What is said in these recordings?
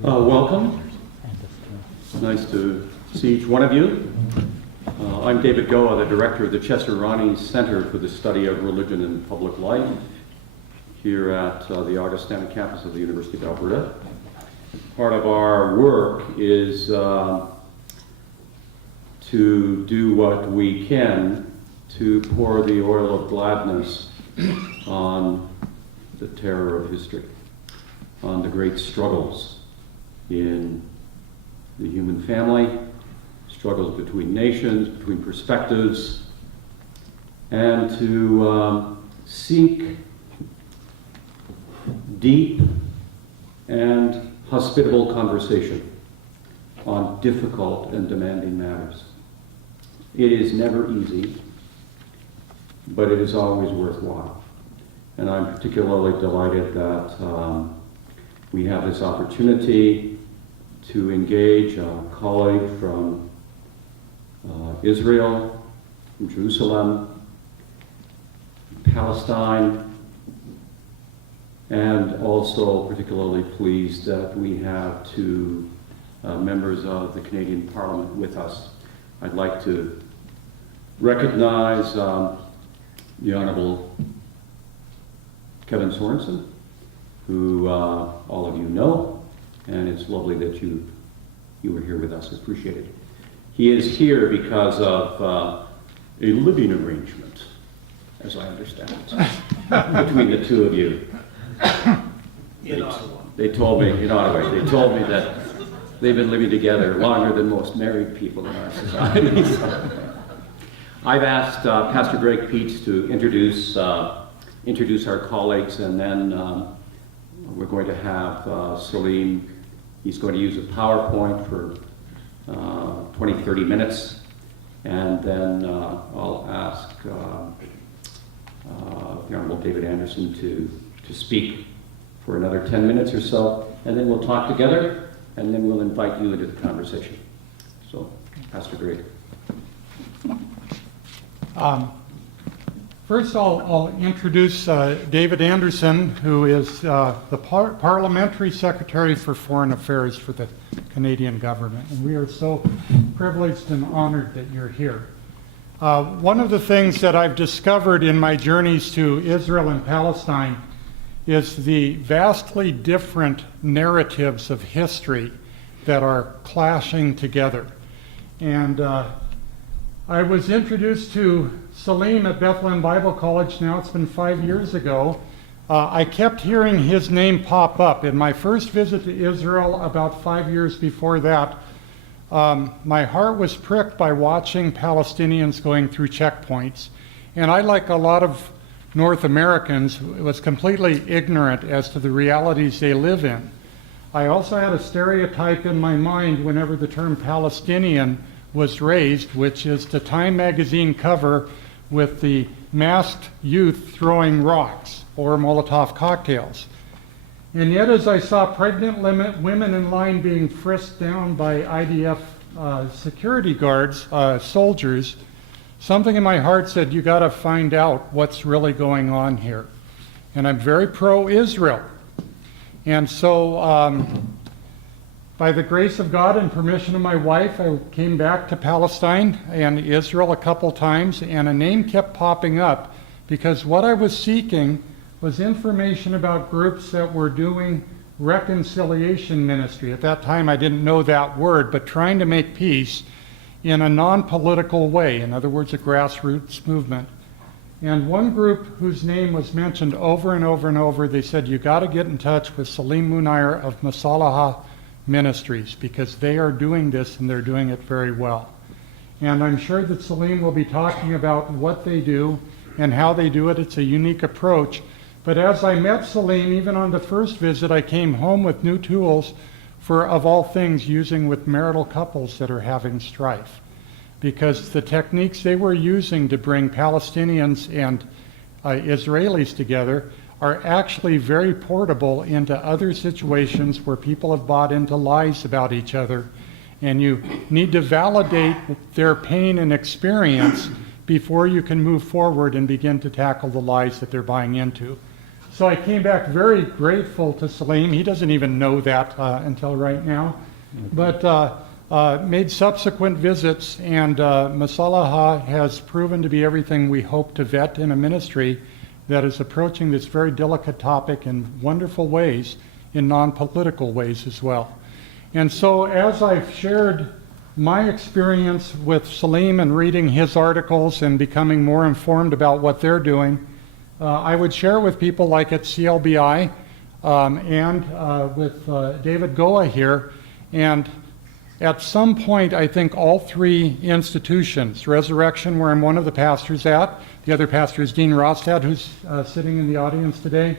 Welcome. It's nice to see each one of you. I'm David Goa, the director of the Chester Ronnie Center for the Study of Religion and Public Life here at the Augustana campus of the University of Alberta. Part of our work is to do what we can to pour the oil of gladness on the terror of history, on the great struggles in the human family, struggles between nations, between perspectives, and to seek deep and hospitable conversation on difficult and demanding matters. It is never easy, but it is always worthwhile. And I'm particularly delighted that we have this opportunity to engage a colleague from Israel, from Jerusalem, Palestine, and also particularly pleased that we have two members of the Canadian Parliament with us. I'd like to recognize the Honourable Kevin Sorensen, who all of you know, and it's lovely that you were here with us. I appreciate it. He is here because of a living arrangement, as I understand it, between the two of you. In Ottawa. They told me, in Ottawa, they told me that they've been living together longer than most married people in our society. So I've asked Pastor Greg Peets to introduce our colleagues, and then we're going to have Salim. He's going to use a PowerPoint for 20-30 minutes, and then I'll ask the Honourable David Anderson to speak for another 10 minutes or so, and then we'll talk together, and then we'll invite you into the conversation. So, Pastor Greg. First, I'll introduce David Anderson, who is the Parliamentary Secretary for Foreign Affairs for the Canadian government. And we are so privileged and honored that you're here. One of the things that I've discovered in my journeys to Israel and Palestine is the vastly different narratives of history that are clashing together. And I was introduced to Salim at Bethlehem Bible College. Now it's been 5 years ago. I kept hearing his name pop up. In my first visit to Israel about 5 years before that, my heart was pricked by watching Palestinians going through checkpoints. And I, like a lot of North Americans, was completely ignorant as to the realities they live in. I also had a stereotype in my mind whenever the term Palestinian was raised, which is the Time magazine cover with the masked youth throwing rocks or Molotov cocktails. And yet, as I saw pregnant women in line being frisked down by IDF security guards, soldiers, something in my heart said, you got to find out what's really going on here. And I'm very pro-Israel. And so, by the grace of God and permission of my wife, I came back to Palestine and Israel a couple times, and a name kept popping up because what I was seeking was information about groups that were doing reconciliation ministry. At that time, I didn't know that word, but trying to make peace in a non-political way, in other words, a grassroots movement. And one group whose name was mentioned over and over and over, they said, you got to get in touch with Salim Munayer of Masalaha Ministries, because they are doing this and they're doing it very well. And I'm sure that Salim will be talking about what they do and how they do it. It's a unique approach. But as I met Salim, even on the first visit, I came home with new tools for, of all things, using with marital couples that are having strife. Because the techniques they were using to bring Palestinians and Israelis together are actually very portable into other situations where people have bought into lies about each other, and you need to validate their pain and experience before you can move forward and begin to tackle the lies that they're buying into. So I came back very grateful to Salim. He doesn't even know that until right now. But made subsequent visits, and Masalaha has proven to be everything we hope to vet in a ministry that is approaching this very delicate topic in wonderful ways, in non-political ways as well. And so as I've shared my experience with Salim and reading his articles and becoming more informed about what they're doing, I would share with people like at CLBI and with David Goa here. And at some point, I think all three institutions, Resurrection, where I'm one of the pastors at, the other pastor is Dean Rostad, who's sitting in the audience today,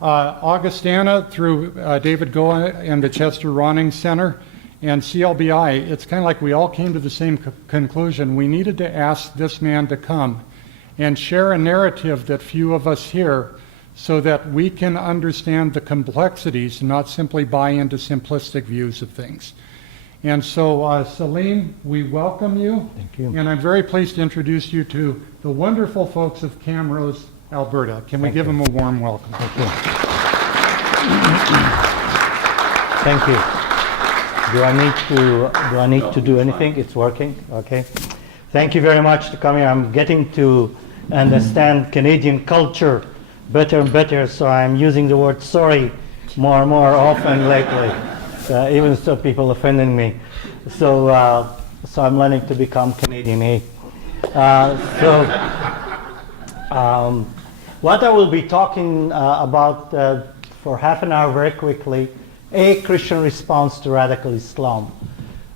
Augustana through David Goa and the Chester Ronning Center, and CLBI, it's kind of like we all came to the same conclusion. We needed to ask this man to come and share a narrative that few of us hear so that we can understand the complexities and not simply buy into simplistic views of things. And so, Salim, we welcome you. Thank you. And I'm very pleased to introduce you to the wonderful folks of Camrose, Alberta. Can we give them a warm welcome? Thank you. Thank you. Do I need to do anything? It's working? Okay. Thank you very much to come here. I'm getting to understand Canadian culture better and better, so I'm using the word sorry more and more often lately, even so people offending me. So I'm learning to become Canadian, eh? What I will be talking about for half an hour very quickly, a Christian response to radical Islam.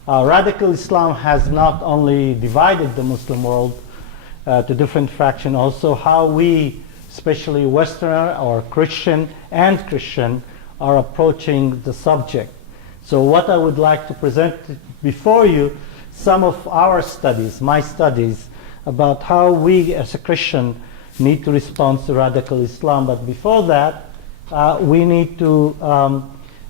Radical Islam has not only divided the Muslim world to different factions, also how we, especially Westerner or Christian and Christian, are approaching the subject. So what I would like to present before you, some of our studies, my studies, about how we as a Christian need to respond to radical Islam. But before that, we need to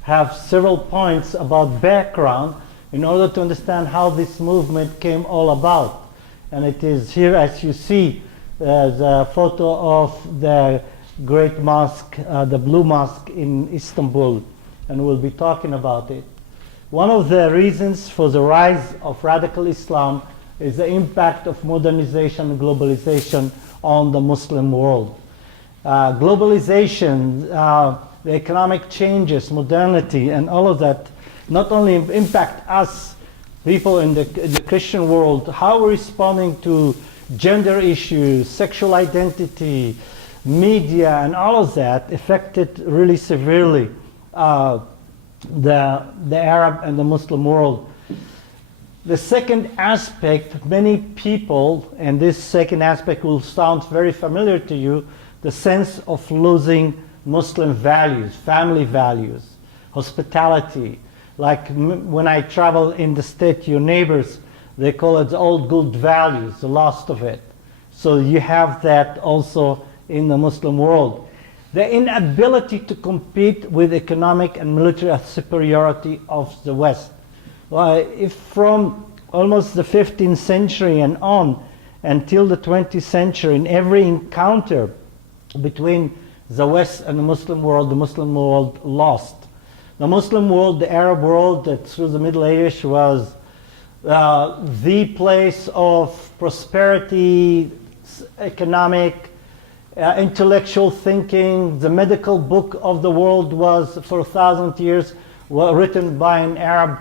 have several points about background in order to understand how this movement came all about. And it is here, as you see, the photo of the great mosque, the Blue Mosque in Istanbul, and we'll be talking about it. One of the reasons for the rise of radical Islam is the impact of modernization and globalization on the Muslim world. Globalization, the economic changes, modernity, and all of that not only impact us, people in the Christian world, how we're responding to gender issues, sexual identity, media, and all of that affected really severely the Arab and the Muslim world. The second aspect, many people, and this second aspect will sound very familiar to you, the sense of losing Muslim values, family values, hospitality. Like when I travel in the state, your neighbors, they call it the old good values, the loss of it. So you have that also in the Muslim world. The inability to compete with economic and military superiority of the West. Well, if from almost the 15th century and on until the 20th century, in every encounter between the West and the Muslim world lost. The Muslim world, the Arab world, that through the Middle Ages was the place of prosperity, economic, intellectual thinking. The medical book of the world was, for 1,000 years, written by an Arab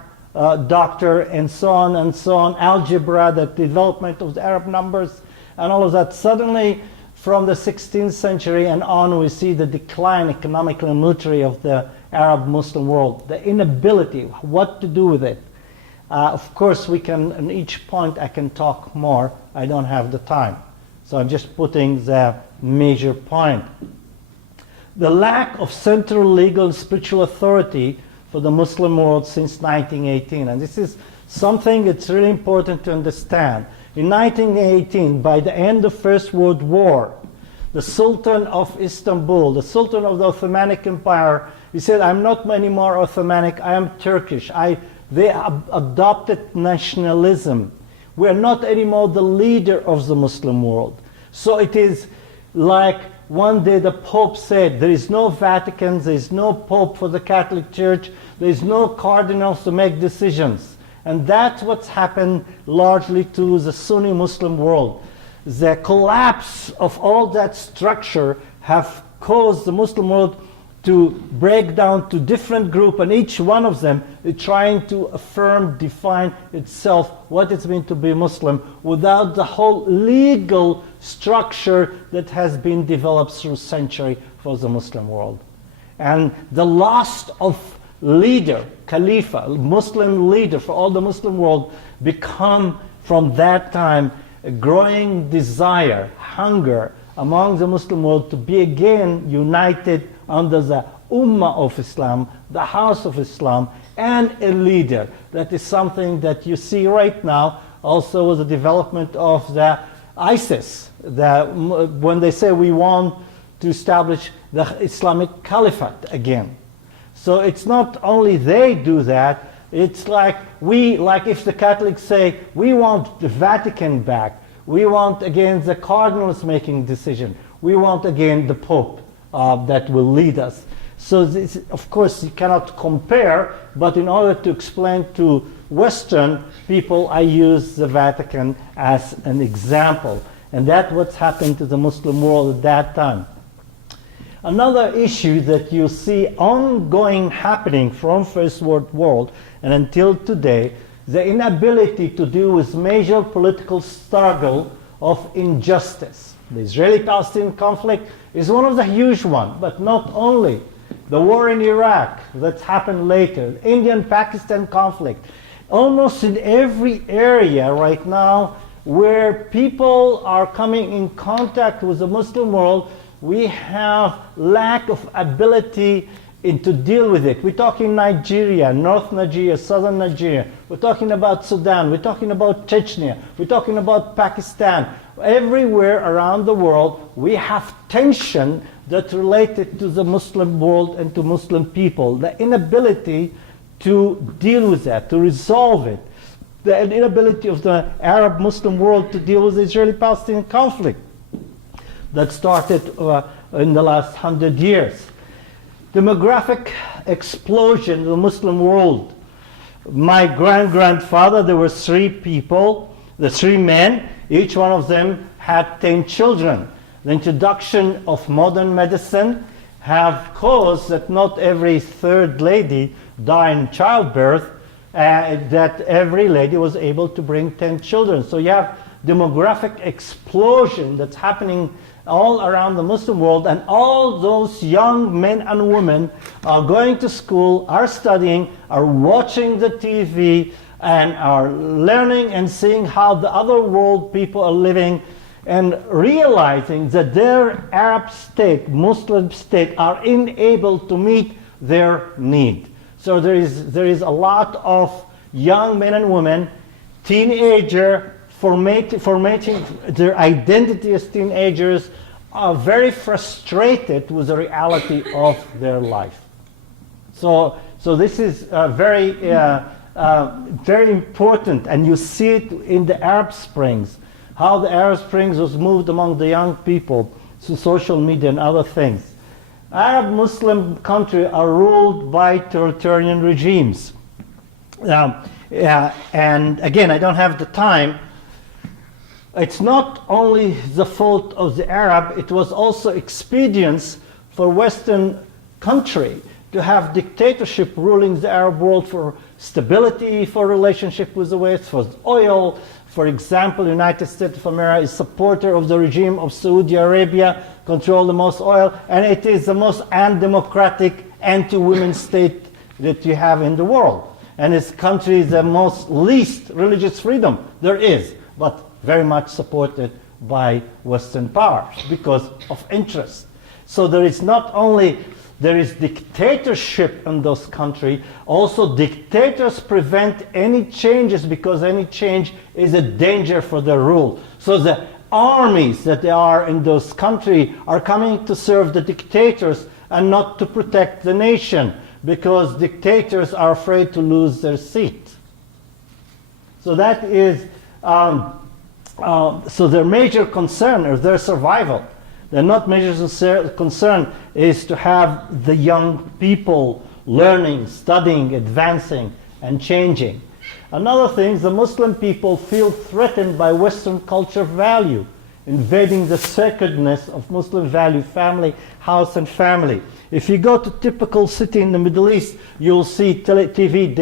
doctor, and so on and so on. Algebra, the development of the Arab numbers, and all of that. Suddenly, from the 16th century and on, we see the decline economically and militarily of the Arab Muslim world. The inability, what to do with it. Of course, we can, on each point I can talk more. I don't have the time. So I'm just putting the major point. The lack of central legal and spiritual authority for the Muslim world since 1918. And this is something that's really important to understand. In 1918, by the end of First World War, the Sultan of Istanbul, the Sultan of the Ottoman Empire, he said, I'm not anymore Ottomanic, I am Turkish. They adopted nationalism. We are not anymore the leader of the Muslim world. So it is like one day the Pope said, there is no Vatican, there is no Pope for the Catholic Church, there is no cardinals to make decisions. And that's what's happened largely to the Sunni Muslim world. The collapse of all that structure have caused the Muslim world to break down to different groups, and each one of them is trying to affirm, define itself what it means to be Muslim without the whole legal structure that has been developed through centuries for the Muslim world. And the loss of leader, Khalifa, Muslim leader for all the Muslim world, become from that time a growing desire, hunger among the Muslim world to be again united under the Ummah of Islam, the House of Islam, and a leader. That is something that you see right now also with the development of the ISIS. When they say we want to establish the Islamic Caliphate again. So it's not only they do that, it's like if the Catholics say, we want the Vatican back, we want again the cardinals making decision, we want again the Pope that will lead us. So this, of course, you cannot compare, but in order to explain to Western people, I use the Vatican as an example. And that's what's happened to the Muslim world at that time. Another issue that you see ongoing happening from First World War and until today, the inability to deal with major political struggle of injustice. The Israeli-Palestinian conflict is one of the huge ones, but not only. The war in Iraq that's happened later, the Indian-Pakistan conflict. Almost in every area right now where people are coming in contact with the Muslim world, we have lack of ability to deal with it. We're talking Nigeria, North Nigeria, Southern Nigeria. We're talking about Sudan. We're talking about Chechnya. We're talking about Pakistan. Everywhere around the world, we have tension that's related to the Muslim world and to Muslim people. The inability to deal with that, to resolve it. The inability of the Arab Muslim world to deal with the Israeli-Palestinian conflict that started in the last 100 years. Demographic explosion in the Muslim world. My grandfather, there were 3 people, the 3 men, each one of them had 10 children. The introduction of modern medicine have caused that not every 3rd lady died in childbirth, that every lady was able to bring 10 children. So you have demographic explosion that's happening all around the Muslim world, and all those young men and women are going to school, are studying, are watching the TV, and are learning and seeing how the other world people are living, and realizing that their Arab state, Muslim state, are unable to meet their need. So there is a lot of young men and women, teenager, formating their identity as teenagers, are very frustrated with the reality of their life. So this is very important, and you see it in the Arab Springs, how the Arab Springs was moved among the young people through social media and other things. Arab Muslim countries are ruled by authoritarian regimes. And again, I don't have the time. It's not only the fault of the Arab, it was also expedience for Western country to have dictatorship ruling the Arab world for stability, for relationship with the West, for oil. For example, the United States of America is supporter of the regime of Saudi Arabia, control the most oil, and it is the most undemocratic, anti-women state that you have in the world. And this country is the most least religious freedom there is, but very much supported by Western powers because of interest. So there is not only there is dictatorship in those countries, also dictators prevent any changes because any change is a danger for their rule. So the armies that they are in those countries are coming to serve the dictators and not to protect the nation, because dictators are afraid to lose their seat. So that is so their major concern is their survival. They're not major concern is to have the young people learning, studying, advancing, and changing. Another thing, the Muslim people feel threatened by Western culture value, invading the sacredness of Muslim value, family, house, and family. If you go to typical city in the Middle East, you'll see TV,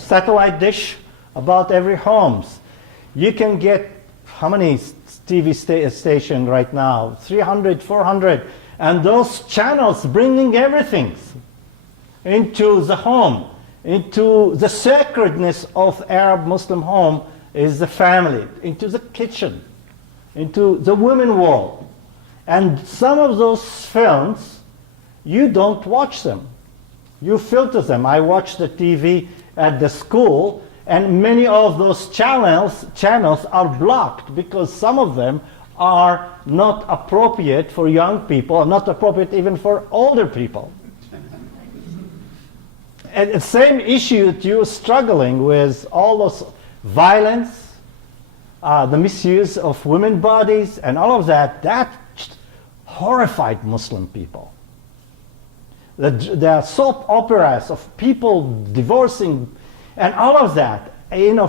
satellite dish about every homes. You can get, how many TV station right now? 300, 400. And those channels bringing everything into the home, into the sacredness of Arab Muslim home is the family, into the kitchen, into the women world. And some of those films, you don't watch them. You filter them. I watch the TV at the school, and many of those channels are blocked because some of them are not appropriate for young people, or not appropriate even for older people. And the same issue that you're struggling with, all those violence, the misuse of women's bodies, and all of that, that horrified Muslim people. The soap operas of people divorcing and all of that,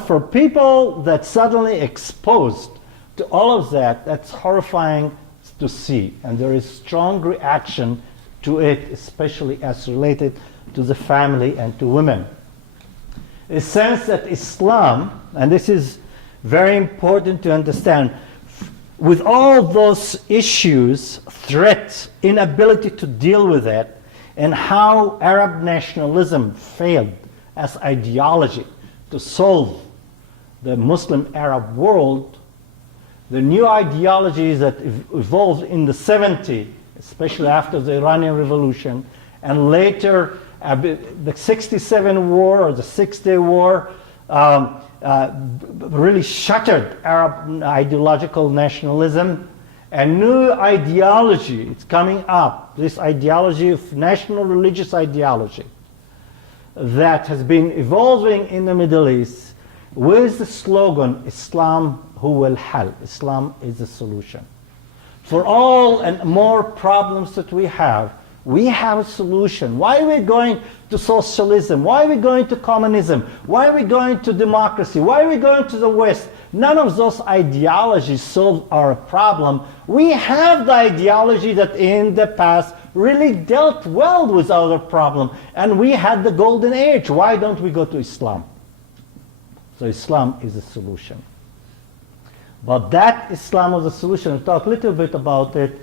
for people that suddenly exposed to all of that, that's horrifying to see. And there is strong reaction to it, especially as related to the family and to women. A sense that Islam, and this is very important to understand, with all those issues, threats, inability to deal with it, and how Arab nationalism failed as ideology to solve the Muslim Arab world, the new ideologies that evolved in the 70s, especially after the Iranian Revolution, and later the 67 war or the 6-day war, really shattered Arab ideological nationalism. A new ideology is coming up, this ideology of national religious ideology that has been evolving in the Middle East with the slogan, Islam huwa al-hal, Islam is the solution. For all and more problems that we have a solution. Why are we going to socialism? Why are we going to communism? Why are we going to democracy? Why are we going to the West? None of those ideologies solve our problem. We have the ideology that in the past really dealt well with our problem, and we had the golden age. Why don't we go to Islam? So Islam is a solution. But that Islam of the solution, I'll talk a little bit about it,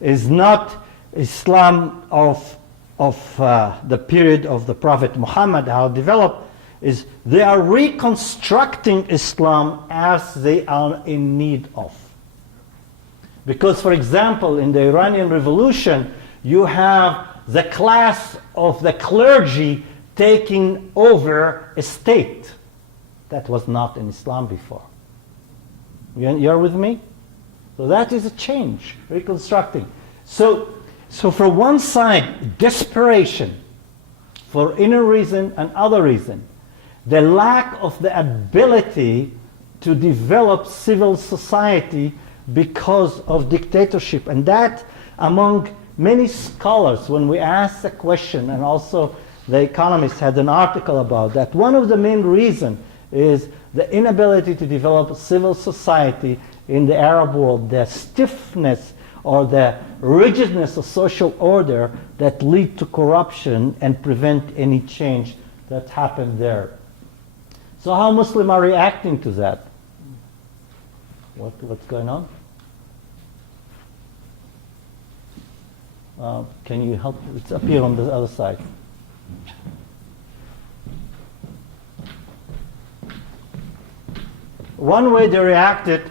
is not Islam of the period of the Prophet Muhammad, how it developed, is they are reconstructing Islam as they are in need of. Because, for example, in the Iranian Revolution, you have the class of the clergy taking over a state. That was not in Islam before. You're with me? So that is a change, reconstructing. So for one side, desperation for inner reason and other reason, the lack of the ability to develop civil society because of dictatorship. And that among many scholars, when we asked the question, and also The Economist had an article about that, one of the main reasons is the inability to develop a civil society in the Arab world, the stiffness or the rigidness of social order that lead to corruption and prevent any change that happened there. So how Muslims are reacting to that? What's going on? Can you help? It's up here on the other side. One way they reacted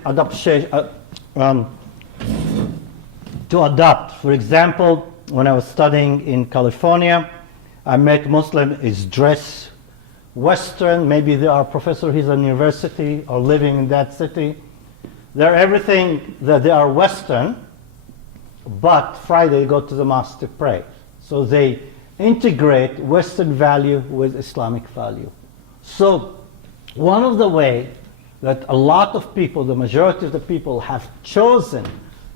to adopt. For example, when I was studying in California, I met Muslim is dressed Western. Maybe they are a professor, he's in university or living in that city. They're everything that they are Western, but Friday they go to the mosque to pray. So they integrate Western value with Islamic value. So one of the ways that a lot of people, the majority of the people, have chosen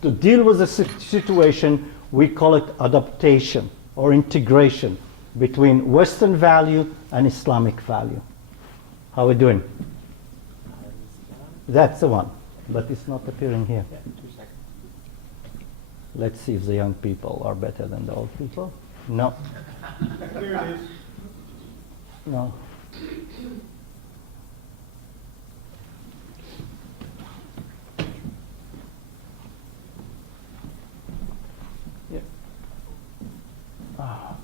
to deal with the situation, we call it adaptation or integration between Western value and Islamic value. How are we doing? That's the one, but it's not appearing here. Let's see if the young people are better than the old people. No. Here it is. No. Yeah. Ah.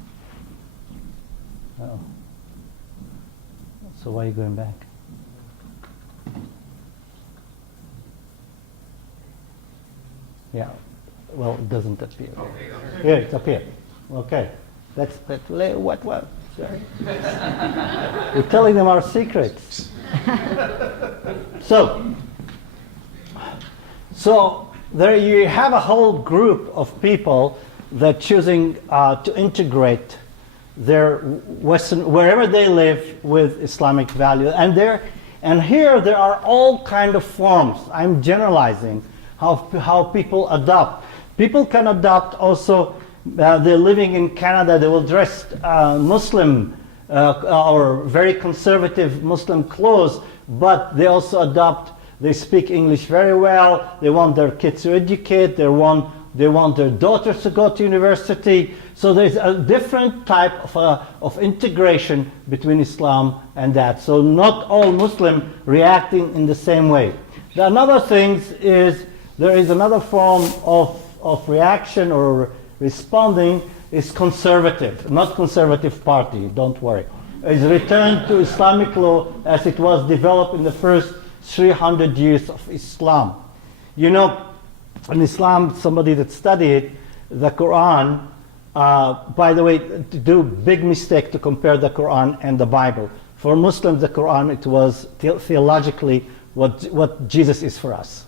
No. So why are you going back? Yeah. Well, it doesn't appear. Here, it's up here. Okay. That's what? Sorry. We're telling them our secrets. So there you have a whole group of people that choosing to integrate their Western, wherever they live, with Islamic value. And here there are all kind of forms. I'm generalizing how people adopt. People can adopt also. They're living in Canada. They will dress Muslim or very conservative Muslim clothes, but they also adopt. They speak English very well. They want their kids to educate. They want their daughters to go to university. So there's a different type of integration between Islam and that. So not all Muslim reacting in the same way. Another thing is there is another form of reaction or responding is conservative, not conservative party, don't worry. Is returned to Islamic law as it was developed in the first 300 years of Islam. You know, in Islam, somebody that studied the Quran, by the way, to do big mistake to compare the Quran and the Bible. For Muslims, the Quran, it was theologically what Jesus is for us.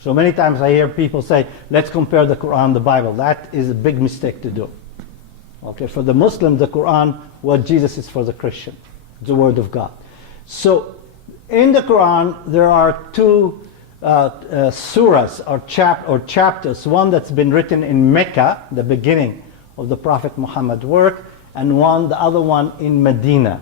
So many times I hear people say, let's compare the Quran and the Bible. That is a big mistake to do. Okay, for the Muslim, the Quran, what Jesus is for the Christian, the Word of God. So in the Quran, there are two surahs or chapters. One that's been written in Mecca, the beginning of the Prophet Muhammad's work, and the other one in Medina.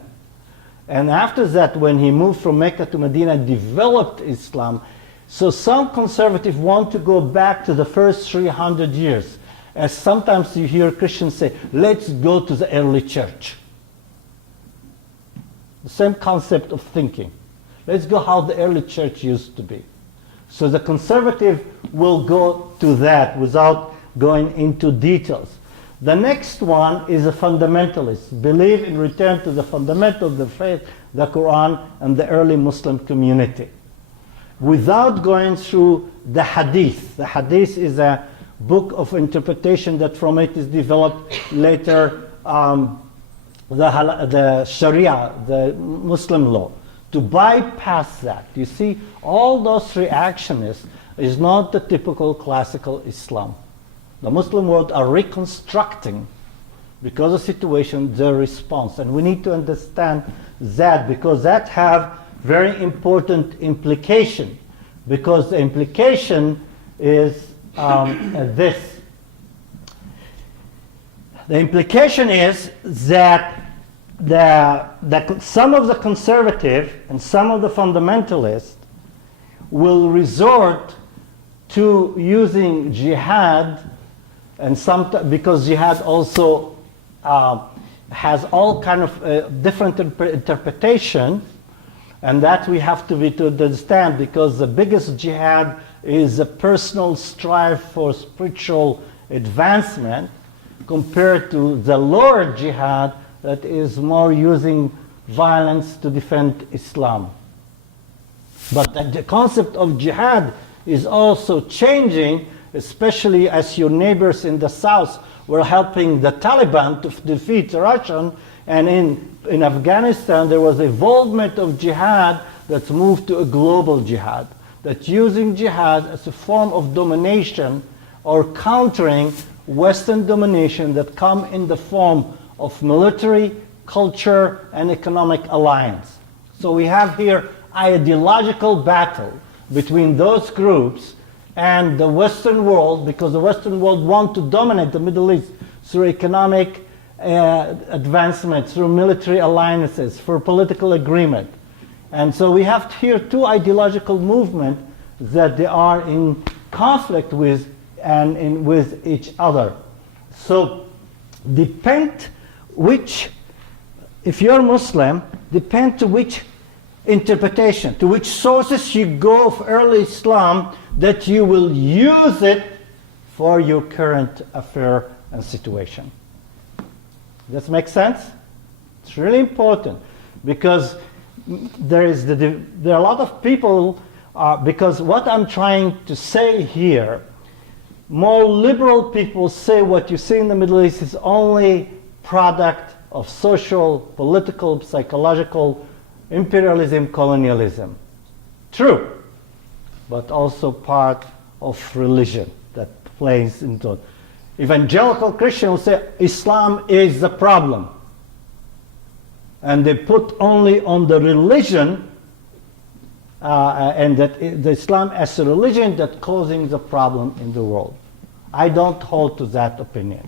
And after that, when he moved from Mecca to Medina, developed Islam. So some conservatives want to go back to the first 300 years. As sometimes you hear Christians say, let's go to the early church. The same concept of thinking. Let's go how the early church used to be. So the conservative will go to that without going into details. The next one is a fundamentalist. Believe in return to the fundamental of the faith, the Quran, and the early Muslim community, without going through the hadith. The hadith is a book of interpretation that from it is developed later the Sharia, the Muslim law. To bypass that, you see, all those reactionists is not the typical classical Islam. The Muslim world are reconstructing, because of the situation, their response. And we need to understand that, because that have very important implication, because the implication is this. The implication is that some of the conservative and some of the fundamentalists will resort to using jihad, and because jihad also has all kind of different interpretation. And that we have to understand, because the biggest jihad is a personal strive for spiritual advancement, compared to the lower jihad that is more using violence to defend Islam. But the concept of jihad is also changing, especially as your neighbors in the south were helping the Taliban to defeat the Russian, and in Afghanistan there was involvement of jihad that's moved to a global jihad, that's using jihad as a form of domination or countering Western domination that come in the form of military, culture, and economic alliance. So we have here ideological battle between those groups and the Western world, because the Western world want to dominate the Middle East through economic advancement, through military alliances, for political agreement. And so we have here two ideological movements that they are in conflict with and with each other. So depend which, if you're Muslim, depend to which interpretation, to which sources you go of early Islam, that you will use it for your current affair and situation. Does this make sense? It's really important, because there are a lot of people, because what I'm trying to say here, more liberal people say what you see in the Middle East is only product of social, political, psychological imperialism, colonialism. True, but also part of religion that plays into it. Evangelical Christians will say Islam is the problem. And they put only on the religion, and that the Islam as a religion that causing the problem in the world. I don't hold to that opinion.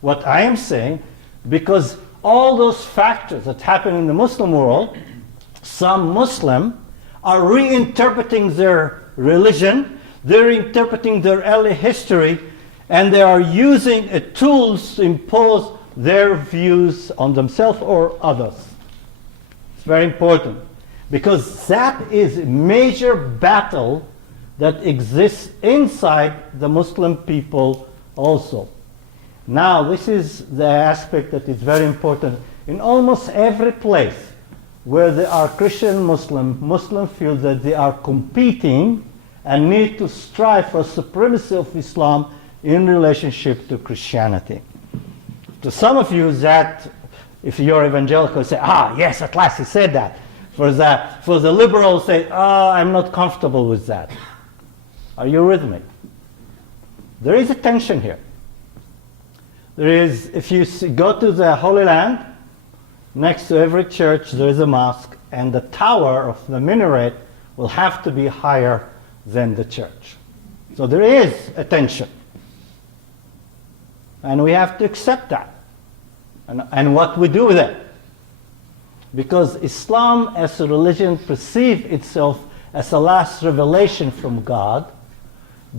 What I am saying, because all those factors that happen in the Muslim world, some Muslims are reinterpreting their religion, they're interpreting their early history, and they are using tools to impose their views on themselves or others. It's very important, because that is a major battle that exists inside the Muslim people also. Now, this is the aspect that is very important. In almost every place where there are Christian Muslims feel that they are competing and need to strive for supremacy of Islam in relationship to Christianity. To some of you, that if you're evangelical, say, yes, at last he said that. For the liberals, say, I'm not comfortable with that. Are you with me? There is a tension here. There is, if you go to the Holy Land, next to every church there is a mosque, and the tower of the minaret will have to be higher than the church. So there is a tension. And we have to accept that. And what we do with it. Because Islam as a religion perceives itself as a last revelation from God,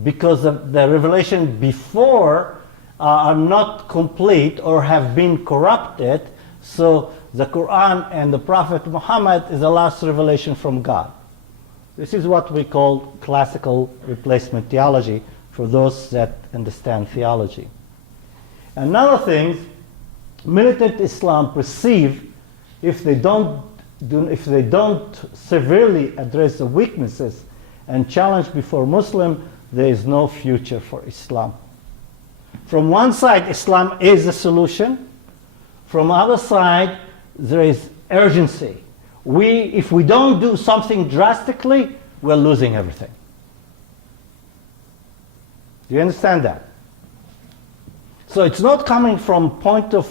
because of the revelation before are not complete or have been corrupted. So the Quran and the Prophet Muhammad is the last revelation from God. This is what we call classical replacement theology for those that understand theology. Another thing, militant Islam perceive, if they don't severely address the weaknesses and challenge before Muslim, there is no future for Islam. From one side, Islam is the solution. From the other side, there is urgency. If we don't do something drastically, we're losing everything. Do you understand that? So it's not coming from point of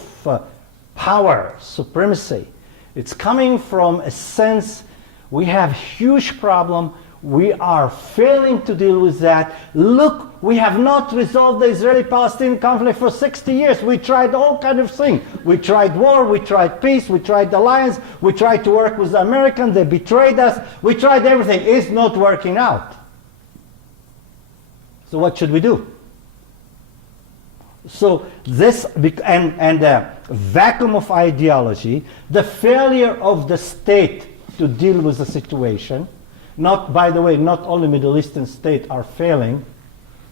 power, supremacy. It's coming from a sense we have huge problem. We are failing to deal with that. Look, we have not resolved the Israeli-Palestinian conflict for 60 years. We tried all kinds of things. We tried war, we tried peace, we tried alliance, we tried to work with the Americans, they betrayed us. We tried everything. It's not working out. So what should we do? So this, and the vacuum of ideology, the failure of the state to deal with the situation. Not, by the way, not only Middle Eastern states are failing.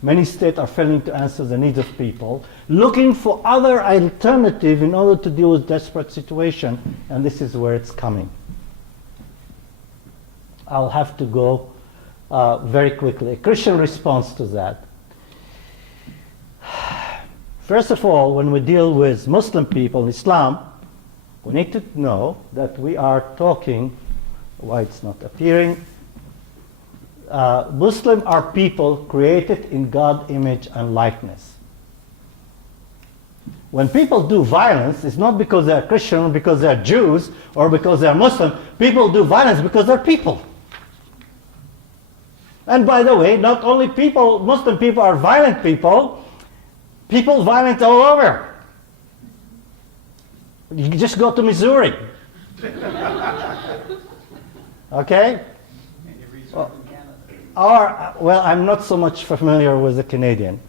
Many states are failing to answer the needs of people, looking for other alternatives in order to deal with desperate situation, and this is where it's coming. I'll have to go very quickly. A Christian response to that. First of all, when we deal with Muslim people in Islam, we need to know that we are talking, why it's not appearing, Muslims are people created in God's image and likeness. When people do violence, it's not because they're Christian, or because they're Jews, or because they're Muslim. People do violence because they're people. And by the way, not only people, Muslim people are violent people violent all over. You just go to Missouri. Okay? Well, I'm not so much familiar with the Canadian.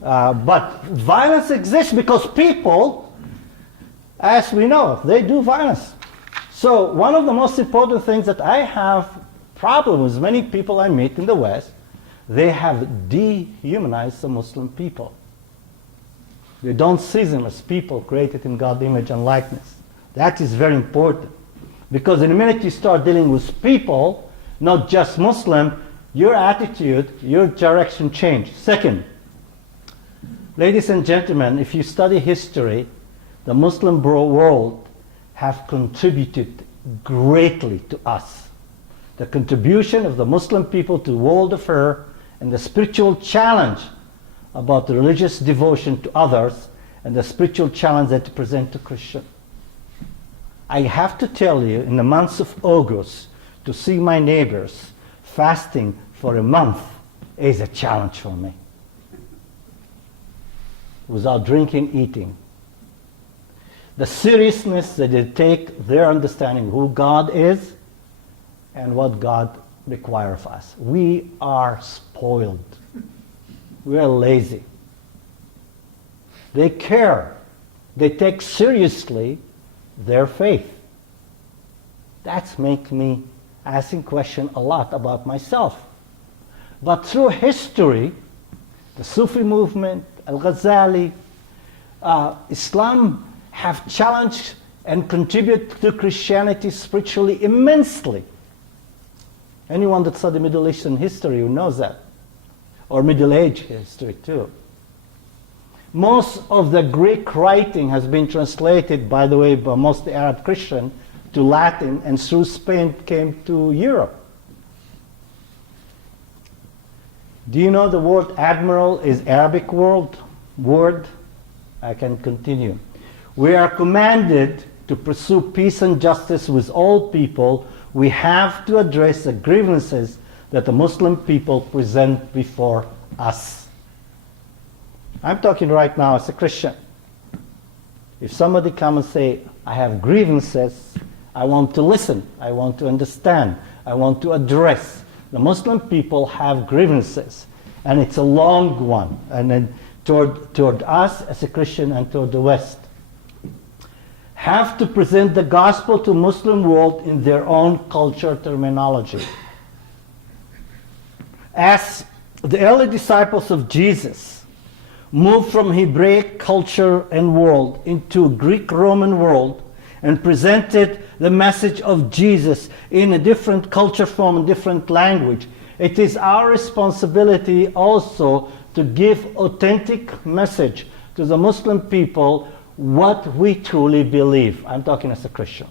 But violence exists because people, as we know, they do violence. So one of the most important things that I have problem with many people I meet in the West, they have dehumanized the Muslim people. They don't see them as people created in God's image and likeness. That is very important. Because in the minute you start dealing with people, not just Muslim, your attitude, your direction change. Second, ladies and gentlemen, if you study history, the Muslim world have contributed greatly to us. The contribution of the Muslim people to world affair and the spiritual challenge about the religious devotion to others and the spiritual challenge that they present to Christians. I have to tell you, in the months of August, to see my neighbors fasting for a month is a challenge for me. Without drinking, eating. The seriousness that they take their understanding who God is and what God requires of us. We are spoiled. We are lazy. They care. They take seriously their faith. That's make me asking question a lot about myself. But through history, the Sufi movement, Al-Ghazali, Islam have challenged and contributed to Christianity spiritually immensely. Anyone that studied Middle Eastern history who knows that, or Middle Age history too. Most of the Greek writing has been translated, by the way, by most Arab Christian to Latin, and through Spain came to Europe. Do you know the word admiral is Arabic word? I can continue. We are commanded to pursue peace and justice with all people. We have to address the grievances that the Muslim people present before us. I'm talking right now as a Christian. If somebody comes and say, I have grievances, I want to listen, I want to understand, I want to address. The Muslim people have grievances, and it's a long one, and then toward us as a Christian and toward the West. Have to present the gospel to Muslim world in their own culture terminology. As the early disciples of Jesus moved from Hebraic culture and world into Greek-Roman world and presented the message of Jesus in a different culture form and different language, it is our responsibility also to give authentic message to the Muslim people what we truly believe. I'm talking as a Christian.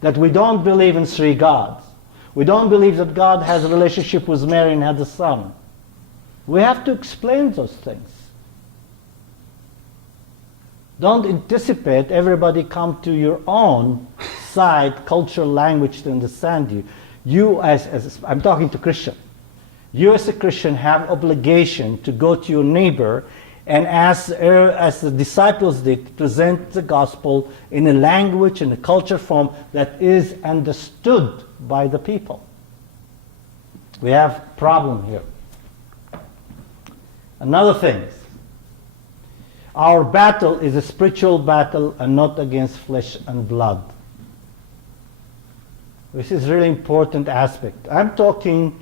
That we don't believe in three gods. We don't believe that God has a relationship with Mary and had a son. We have to explain those things. Don't anticipate everybody come to your own side, culture, language to understand you. You as I'm talking to Christian. You as a Christian have obligation to go to your neighbor and as the disciples did, present the gospel in a language and a culture form that is understood by the people. We have a problem here. Another thing, our battle is a spiritual battle and not against flesh and blood. This is a really important aspect. I'm talking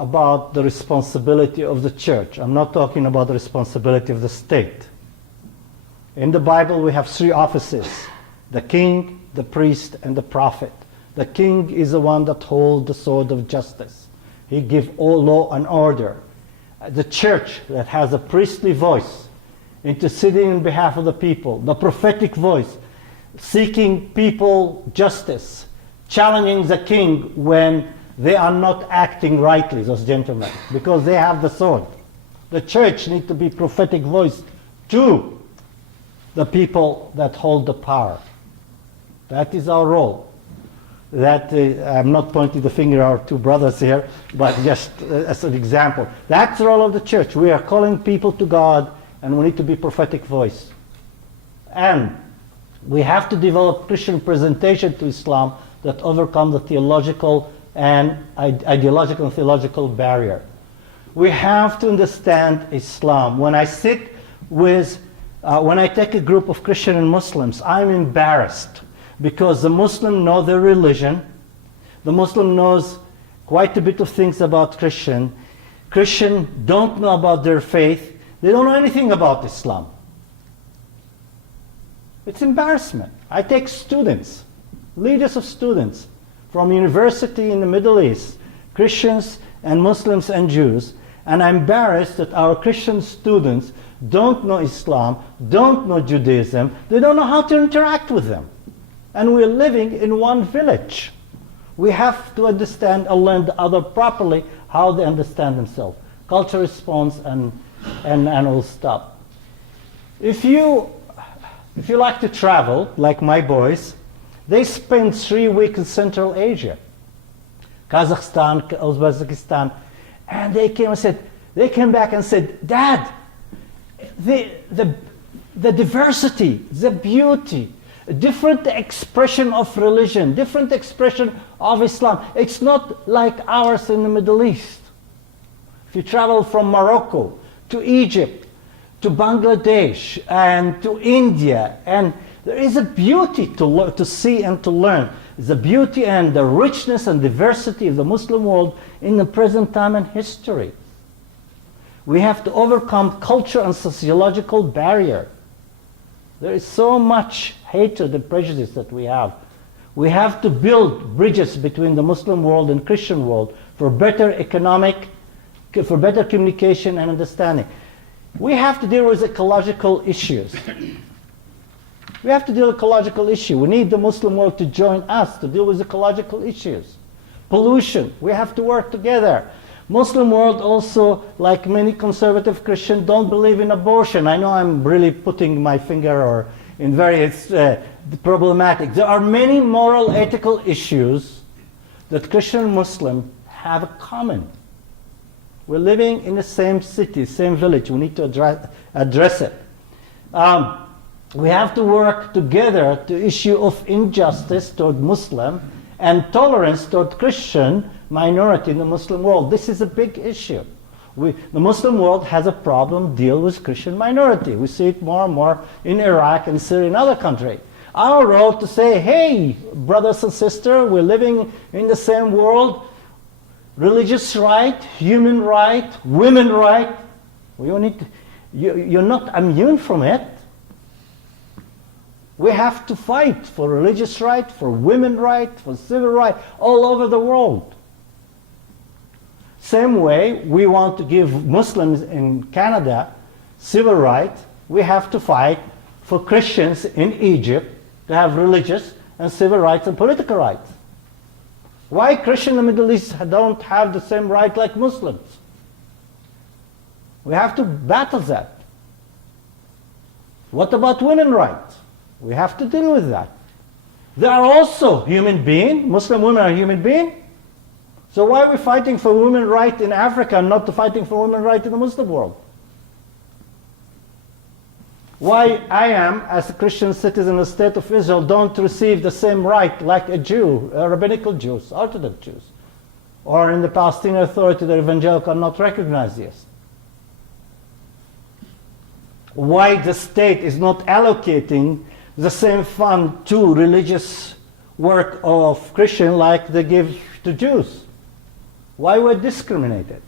about the responsibility of the church. I'm not talking about the responsibility of the state. In the Bible we have three offices: the king, the priest, and the prophet. The king is the one that holds the sword of justice. He gives all law and order. The church that has a priestly voice, interceding on behalf of the people, the prophetic voice, seeking people justice, challenging the king when they are not acting rightly, those gentlemen, because they have the sword. The church needs to be prophetic voice to the people that hold the power. That is our role. that I'm not pointing the finger at our two brothers here, but just as an example. That's the role of the church. We are calling people to God, and we need to be prophetic voice. And we have to develop Christian presentation to Islam that overcome the theological and ideological and theological barrier. We have to understand Islam. When I sit with, when I take a group of Christian and Muslims, I'm embarrassed because the Muslim know their religion. The Muslim knows quite a bit of things about Christian. Christian don't know about their faith. They don't know anything about Islam. It's embarrassment. I take students, leaders of students from university in the Middle East, Christians and Muslims and Jews, and I'm embarrassed that our Christian students don't know Islam, don't know Judaism, they don't know how to interact with them. And we're living in one village. We have to understand and learn the other properly, how they understand themselves. Culture response and all stuff. If you like to travel, like my boys, they spend 3 weeks in Central Asia, Kazakhstan, Uzbekistan, and they came back and said, Dad, the diversity, the beauty, different expression of religion, different expression of Islam, it's not like ours in the Middle East. If you travel from Morocco to Egypt, to Bangladesh, and to India, and there is a beauty to see and to learn. The beauty and the richness and diversity of the Muslim world in the present time and history. We have to overcome culture and sociological barrier. There is so much hatred and prejudice that we have. We have to build bridges between the Muslim world and Christian world for better for better communication and understanding. We have to deal with ecological issues. We have to deal with ecological issues. We need the Muslim world to join us to deal with ecological issues. Pollution, we have to work together. Muslim world also, like many conservative Christians, don't believe in abortion. I know I'm really putting my finger in various problematic. There are many moral, ethical issues that Christian and Muslim have in common. We're living in the same city, same village. We need to address it. We have to work together to issue of injustice toward Muslim and tolerance toward Christian minority in the Muslim world. This is a big issue. The Muslim world has a problem deal with Christian minority. We see it more and more in Iraq and Syria and other countries. Our role to say, hey, brothers and sisters, we're living in the same world. Religious right, human right, women right. You're not immune from it. We have to fight for religious right, for women right, for civil right, all over the world. Same way we want to give Muslims in Canada civil rights, we have to fight for Christians in Egypt to have religious and civil rights and political rights. Why Christians in the Middle East don't have the same right like Muslims? We have to battle that. What about women's rights? We have to deal with that. They are also human beings. Muslim women are human beings. So why are we fighting for women's rights in Africa and not fighting for women's rights in the Muslim world? Why I am, as a Christian citizen of the State of Israel, don't receive the same right like a Jew, rabbinical Jews, Orthodox Jews, or in the Palestinian Authority, the evangelical are not recognized yet. Why the state is not allocating the same fund to religious work of Christian like they give to Jews? Why we're discriminated?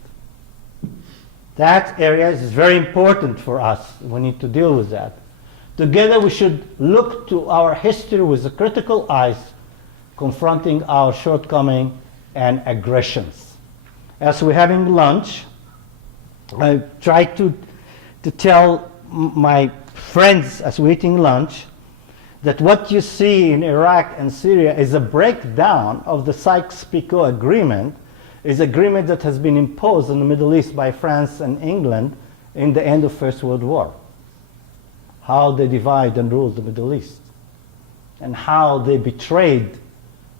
That area is very important for us. We need to deal with that. Together we should look to our history with the critical eyes, confronting our shortcomings and aggressions. As we're having lunch, I try to tell my friends as we're eating lunch that what you see in Iraq and Syria is a breakdown of the Sykes-Picot Agreement, is agreement that has been imposed in the Middle East by France and England in the end of First World War. How they divide and rule the Middle East, and how they betrayed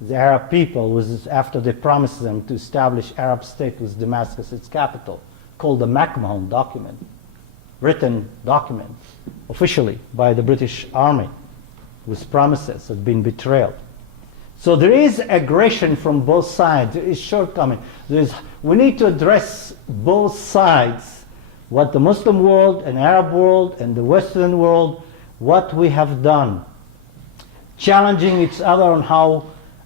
the Arab people was after they promised them to establish Arab state with Damascus its capital, called the McMahon document, written document officially by the British Army, with promises had been betrayed. So there is aggression from both sides. There is shortcoming. We need to address both sides, what the Muslim world and Arab world and the Western world, what we have done, challenging each other on how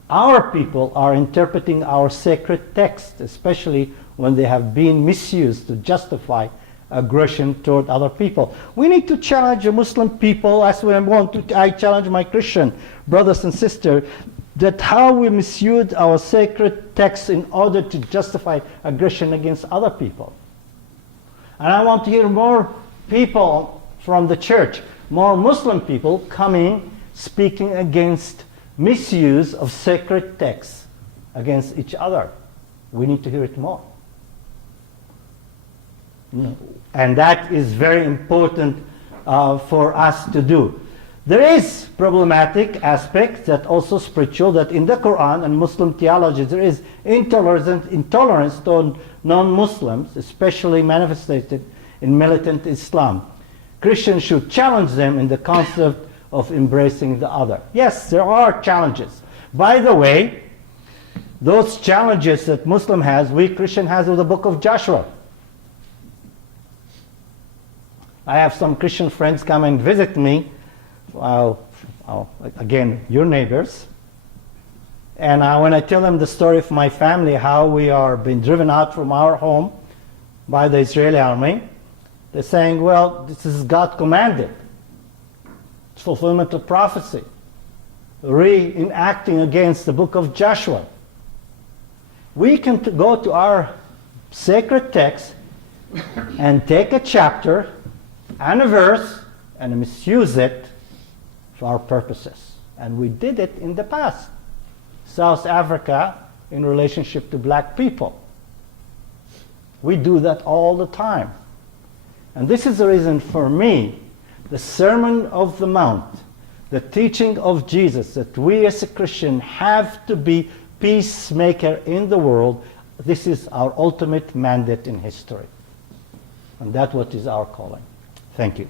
our people are interpreting our sacred text, especially when they have been misused to justify aggression toward other people. We need to challenge the Muslim people as I challenge my Christian brothers and sisters, that how we misuse our sacred texts in order to justify aggression against other people. And I want to hear more people from the church, more Muslim people coming, speaking against misuse of sacred texts against each other. We need to hear it more. And that is very important for us to do. There is problematic aspects that also spiritual, that in the Quran and Muslim theology there is intolerance toward non-Muslims, especially manifested in militant Islam. Christians should challenge them in the concept of embracing the other. Yes, there are challenges. By the way, those challenges that Muslim has, we Christian has with the book of Joshua. I have some Christian friends come and visit me, again, your neighbors. And when I tell them the story of my family, how we are being driven out from our home by the Israeli army, they're saying, well, this is God commanded. It's fulfillment of prophecy. Reenacting against the book of Joshua. We can go to our sacred text and take a chapter and a verse and misuse it for our purposes. And we did it in the past. South Africa in relationship to black people. We do that all the time. And this is the reason for me, the Sermon of the Mount, the teaching of Jesus, that we as a Christian have to be peacemaker in the world. This is our ultimate mandate in history. And that's what is our calling. Thank you.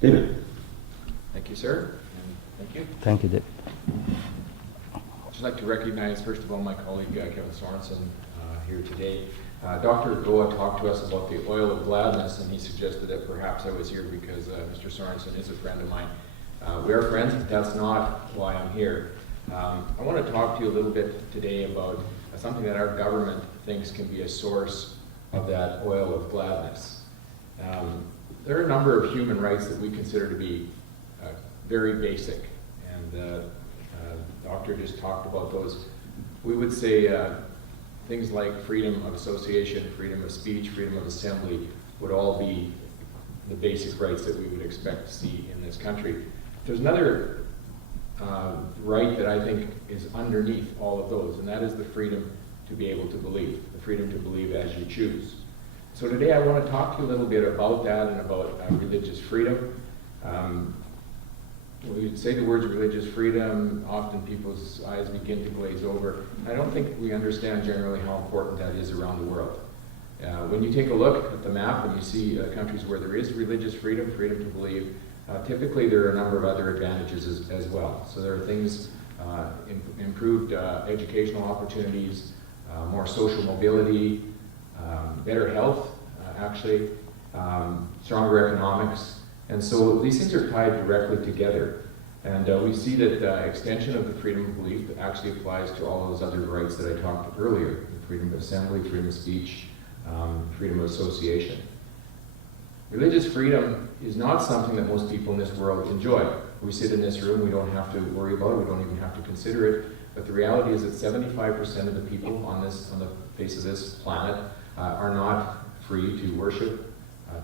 David. Thank you, sir. And thank you. Thank you, David. I'd just like to recognize, first of all, my colleague Kevin Sorensen here today. Dr. Goa talked to us about the oil of gladness, and he suggested that perhaps I was here because Mr. Sorensen is a friend of mine. We are friends, but that's not why I'm here. I want to talk to you a little bit today about something that our government thinks can be a source of that oil of gladness. There are a number of human rights that we consider to be very basic, and the doctor just talked about those. We would say things like freedom of association, freedom of speech, freedom of assembly would all be the basic rights that we would expect to see in this country. There's another right that I think is underneath all of those, and that is the freedom to be able to believe, the freedom to believe as you choose. So today I want to talk to you a little bit about that and about religious freedom. When we say the words religious freedom, often people's eyes begin to glaze over. I don't think we understand generally how important that is around the world. When you take a look at the map and you see countries where there is religious freedom, freedom to believe, typically there are a number of other advantages as well. So there are things, improved educational opportunities, more social mobility, better health, actually, stronger economics. And so these things are tied directly together. And we see that extension of the freedom of belief actually applies to all those other rights that I talked about earlier: freedom of assembly, freedom of speech, freedom of association. Religious freedom is not something that most people in this world enjoy. We sit in this room, we don't have to worry about it, we don't even have to consider it. But the reality is that 75% of the people on the face of this planet are not free to worship,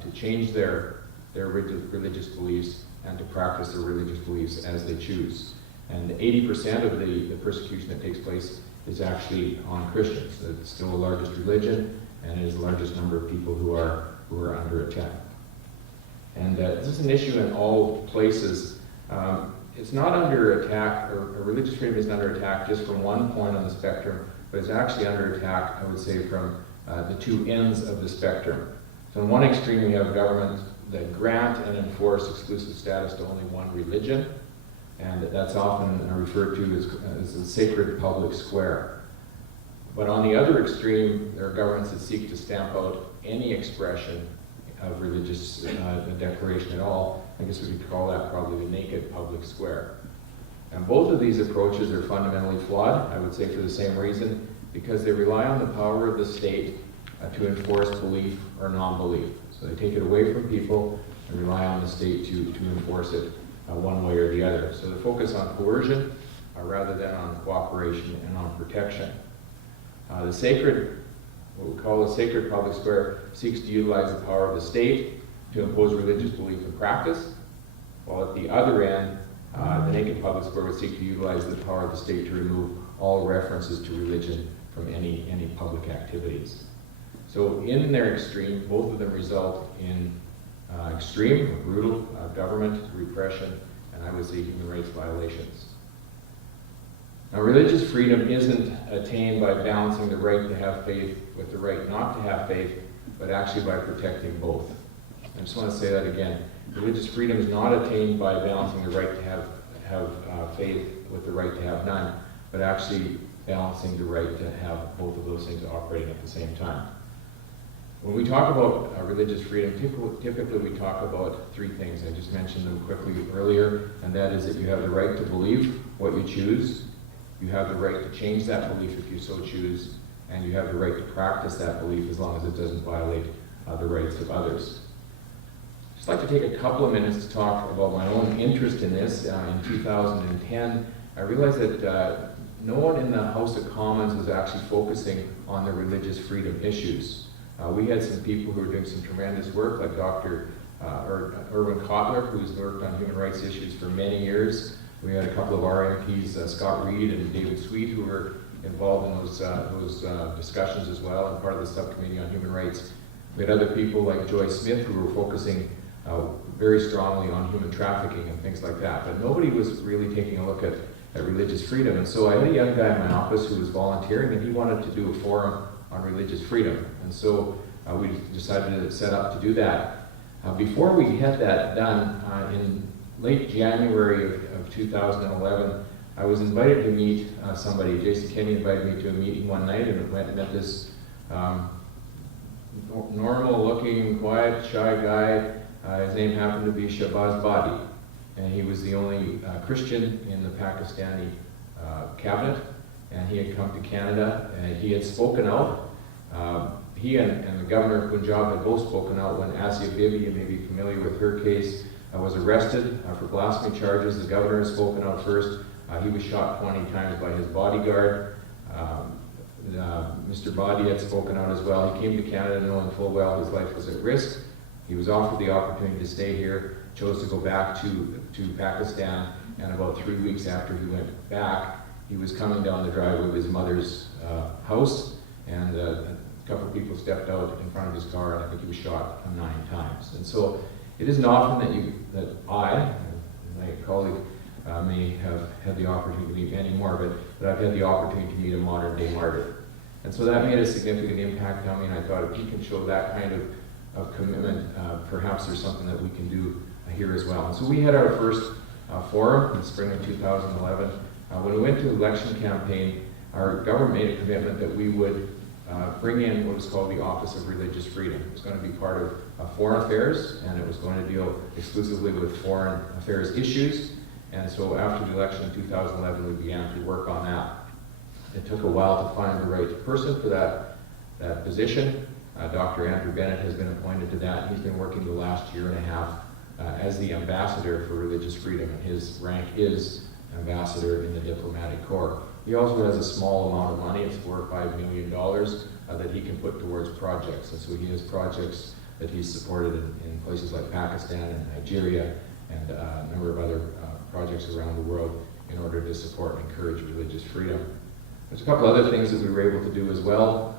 to change their religious beliefs, and to practice their religious beliefs as they choose. And 80% of the persecution that takes place is actually on Christians. It's still the largest religion, and it is the largest number of people who are under attack. And this is an issue in all places. It's not under attack, or religious freedom isn't under attack just from one point on the spectrum, but it's actually under attack, I would say, from the two ends of the spectrum. So on one extreme, we have governments that grant and enforce exclusive status to only one religion, and that's often referred to as the sacred public square. But on the other extreme, there are governments that seek to stamp out any expression of religious declaration at all. I guess we could call that probably the naked public square. And both of these approaches are fundamentally flawed, I would say for the same reason, because they rely on the power of the state to enforce belief or non-belief. So they take it away from people and rely on the state to enforce it one way or the other. So they focus on coercion rather than on cooperation and on protection. What we call the sacred public square seeks to utilize the power of the state to impose religious belief and practice, while at the other end, the naked public square would seek to utilize the power of the state to remove all references to religion from any public activities. So in their extreme, both of them result in extreme or brutal government repression, and I would say human rights violations. Now, religious freedom isn't attained by balancing the right to have faith with the right not to have faith, but actually by protecting both. I just want to say that again. Religious freedom is not attained by balancing the right to have faith with the right to have none, but actually balancing the right to have both of those things operating at the same time. When we talk about religious freedom, typically we talk about three things. I just mentioned them quickly earlier, and that is that you have the right to believe what you choose, you have the right to change that belief if you so choose, and you have the right to practice that belief as long as it doesn't violate the rights of others. I'd just like to take a couple of minutes to talk about my own interest in this. In 2010, I realized that no one in the House of Commons was actually focusing on the religious freedom issues. We had some people who were doing some tremendous work, like Dr. Irwin Kotler, who's worked on human rights issues for many years. We had a couple of our MPs, Scott Reed and David Sweet, who were involved in those discussions as well, and part of the subcommittee on human rights. We had other people like Joy Smith, who were focusing very strongly on human trafficking and things like that. But nobody was really taking a look at religious freedom. And so I had a young guy in my office who was volunteering, and he wanted to do a forum on religious freedom. And so we decided to set up to do that. Before we had that done, in late January of 2011, I was invited to meet somebody. Jason Kenney invited me to a meeting one night, and went and met this normal-looking, quiet, shy guy. His name happened to be Shahbaz Badi, and he was the only Christian in the Pakistani cabinet, and he had come to Canada, and he had spoken out. He and the governor of Punjab had both spoken out when Asia Bibi, you may be familiar with her case, was arrested for blasphemy charges. The governor had spoken out first. He was shot 20 times by his bodyguard. Mr. Badi had spoken out as well. He came to Canada knowing full well his life was at risk. He was offered the opportunity to stay here, chose to go back to Pakistan, and about 3 weeks after he went back, he was coming down the driveway of his mother's house, and a couple of people stepped out in front of his car, and I think he was shot 9 times. And so it isn't often that I, and my colleague, may have had the opportunity to meet many more, but I've had the opportunity to meet a modern-day martyr. And so that made a significant impact on me, and I thought if he can show that kind of commitment, perhaps there's something that we can do here as well. And so we had our first forum in the spring of 2011. When we went to the election campaign, our government made a commitment that we would bring in what was called the Office of Religious Freedom. It was going to be part of Foreign Affairs, and it was going to deal exclusively with foreign affairs issues. And so after the election in 2011, we began to work on that. It took a while to find the right person for that position. Dr. Andrew Bennett has been appointed to that. He's been working the last year and a half as the ambassador for religious freedom, and his rank is ambassador in the diplomatic corps. He also has a small amount of money, it's $4 or $5 million, that he can put towards projects. And so he has projects that he's supported in places like Pakistan and Nigeria and a number of other projects around the world in order to support and encourage religious freedom. There's a couple other things that we were able to do as well.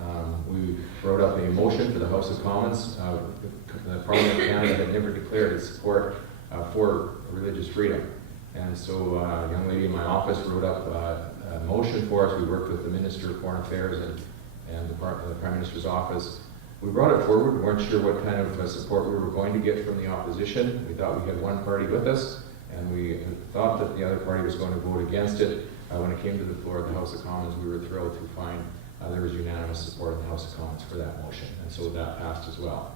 We wrote up a motion for the House of Commons. The Parliament of Canada had never declared its support for religious freedom. And so a young lady in my office wrote up a motion for us. We worked with the Minister of Foreign Affairs and the Prime Minister's office. We brought it forward. We weren't sure what kind of support we were going to get from the opposition. We thought we had one party with us, and we thought that the other party was going to vote against it. When it came to the floor of the House of Commons, we were thrilled to find there was unanimous support in the House of Commons for that motion, and so that passed as well.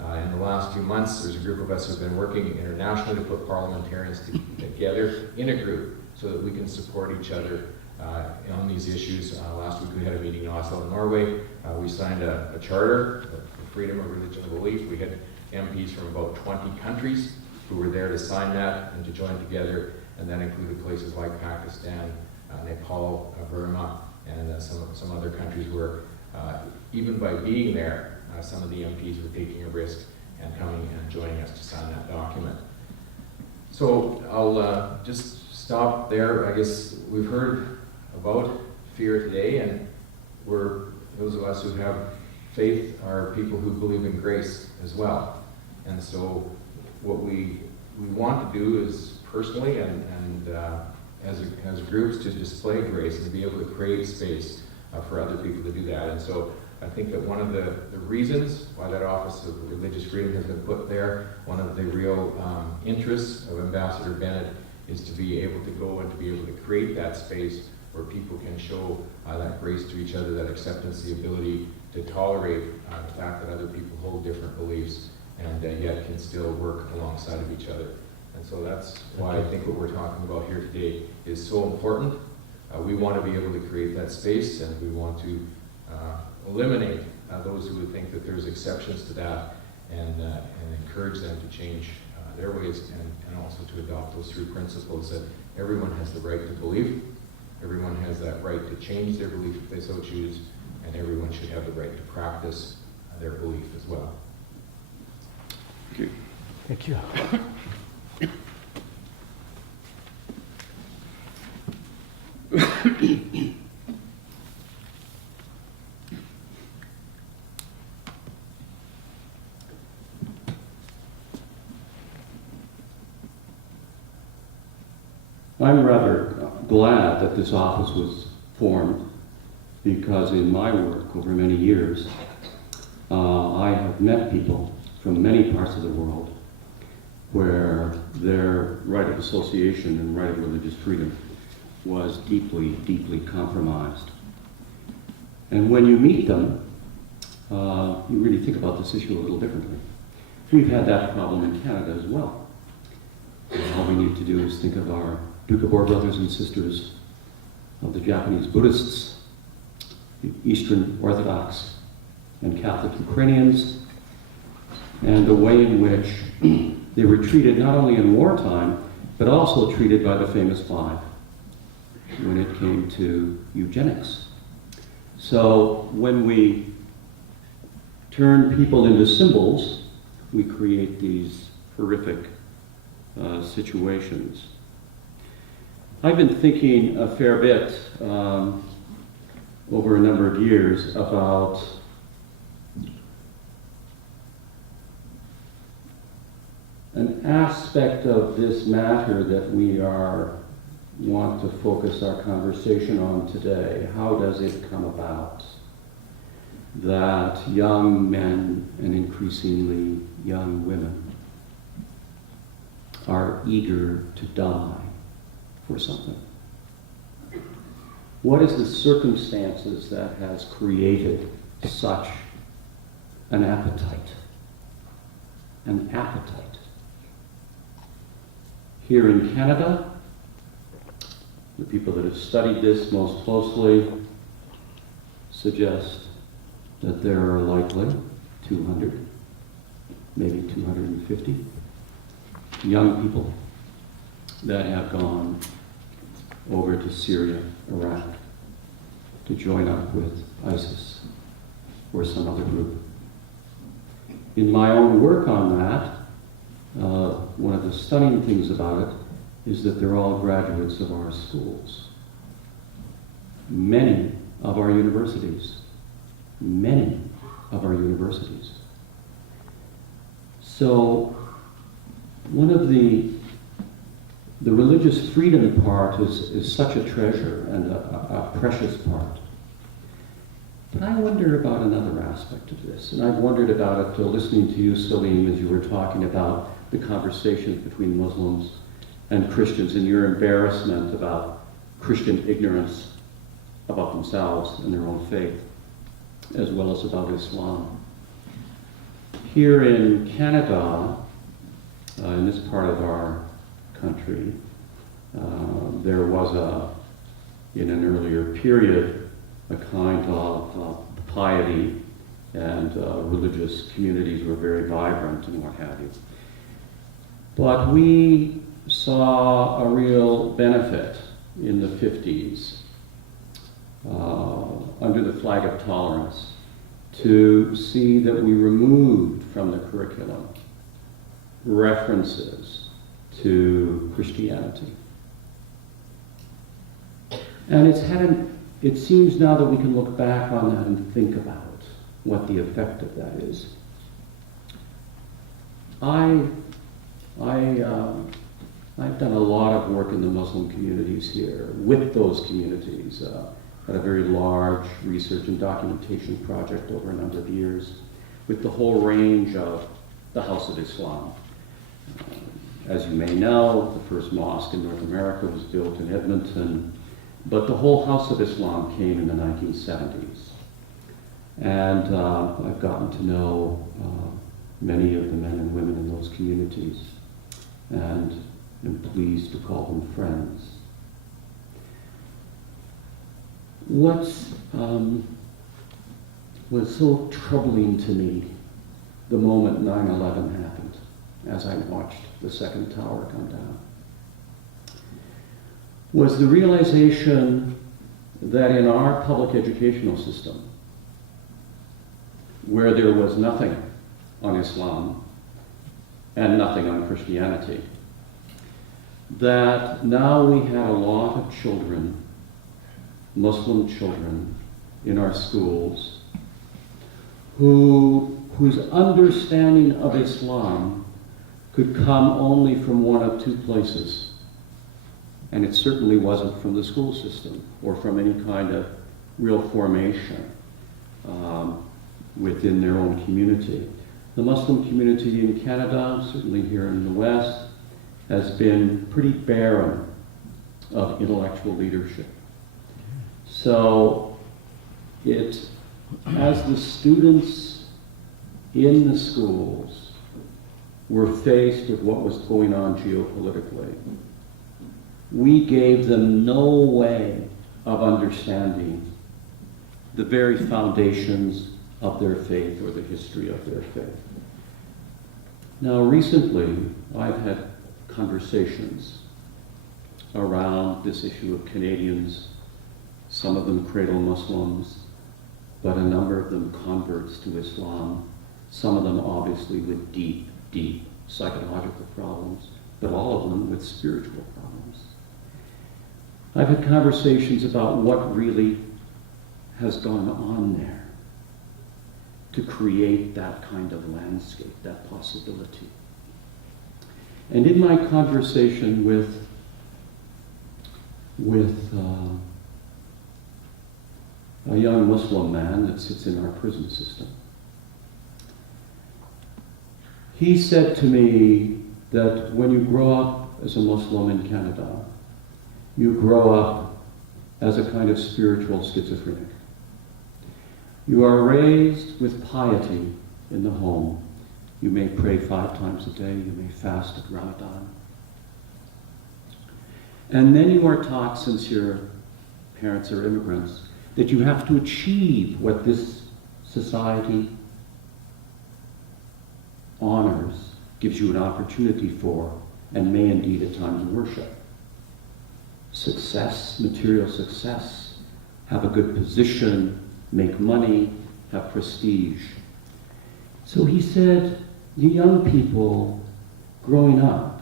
In the last few months, there's a group of us who have been working internationally to put parliamentarians together in a group so that we can support each other on these issues. Last week we had a meeting in Oslo, Norway. We signed a charter for freedom of religion and belief. We had MPs from about 20 countries who were there to sign that and to join together, and that included places like Pakistan, Nepal, Burma, and some other countries where even by being there, some of the MPs were taking a risk and coming and joining us to sign that document. So I'll just stop there. I guess we've heard about fear today, and those of us who have faith are people who believe in grace as well. And so what we want to do is personally and as groups to display grace and to be able to create space for other people to do that. And so I think that one of the reasons why that Office of Religious Freedom has been put there, one of the real interests of Ambassador Bennett is to be able to go and to be able to create that space where people can show that grace to each other, that acceptance, the ability to tolerate the fact that other people hold different beliefs and yet can still work alongside of each other. And so that's why I think what we're talking about here today is so important. We want to be able to create that space, and we want to eliminate those who would think that there's exceptions to that, and encourage them to change their ways, and also to adopt those three principles that everyone has the right to believe, everyone has that right to change their belief if they so choose, and everyone should have the right to practice their belief as well. Thank you. Thank you. I'm rather glad that this office was formed, because in my work over many years, I have met people from many parts of the world where their right of association and right of religious freedom was deeply, deeply compromised. And when you meet them, you really think about this issue a little differently. We've had that problem in Canada as well. All we need to do is think of our Doukhobor brothers and sisters, of the Japanese Buddhists, the Eastern Orthodox and Catholic Ukrainians, and the way in which they were treated not only in wartime, but also treated by the famous five when it came to eugenics. So when we turn people into symbols, we create these horrific situations. I've been thinking a fair bit over a number of years about an aspect of this matter that we want to focus our conversation on today. How does it come about that young men and increasingly young women are eager to die for something? What is the circumstances that has created such an appetite? An appetite. Here in Canada, the people that have studied this most closely suggest that there are likely 200, maybe 250 young people that have gone over to Syria, Iraq, to join up with ISIS or some other group. In my own work on that, one of the stunning things about it is that they're all graduates of our schools. many of our universities. Many of our universities. So one of the religious freedom part is such a treasure and a precious part. But I wonder about another aspect of this, and I've wondered about it listening to you, Salim, as you were talking about the conversations between Muslims and Christians and your embarrassment about Christian ignorance about themselves and their own faith, as well as about Islam. Here in Canada, in this part of our country, there was in an earlier period, a kind of piety, and religious communities were very vibrant and what have you. But we saw a real benefit in the 50s, under the flag of tolerance, to see that we removed from the curriculum references to Christianity. And it seems now that we can look back on that and think about what the effect of that is. I've done a lot of work in the Muslim communities here, with those communities. Had a very large research and documentation project over a number of years, with the whole range of the House of Islam. As you may know, the first mosque in North America was built in Edmonton, but the whole House of Islam came in the 1970s. And I've gotten to know many of the men and women in those communities, and am pleased to call them friends. What was so troubling to me the moment 9/11 happened, as I watched the second tower come down, was the realization that in our public educational system, where there was nothing on Islam and nothing on Christianity, that now we had a lot of children, Muslim children, in our schools whose understanding of Islam could come only from one of two places. And it certainly wasn't from the school system or from any kind of real formation within their own community. The Muslim community in Canada, certainly here in the West, has been pretty barren of intellectual leadership. So as the students in the schools were faced with what was going on geopolitically, we gave them no way of understanding the very foundations of their faith or the history of their faith. Now, recently, I've had conversations around this issue of Canadians, some of them cradle Muslims, but a number of them converts to Islam, some of them obviously with deep, deep psychological problems, but all of them with spiritual problems. I've had conversations about what really has gone on there to create that kind of landscape, that possibility. And in my conversation with a young Muslim man that sits in our prison system, he said to me that when you grow up as a Muslim in Canada, you grow up as a kind of spiritual schizophrenic. You are raised with piety in the home. You may pray 5 times a day, you may fast at Ramadan. And then you are taught, since your parents are immigrants, that you have to achieve what this society honors, gives you an opportunity for, and may indeed at times worship. Success, material success, have a good position, make money, have prestige. So he said, you young people growing up,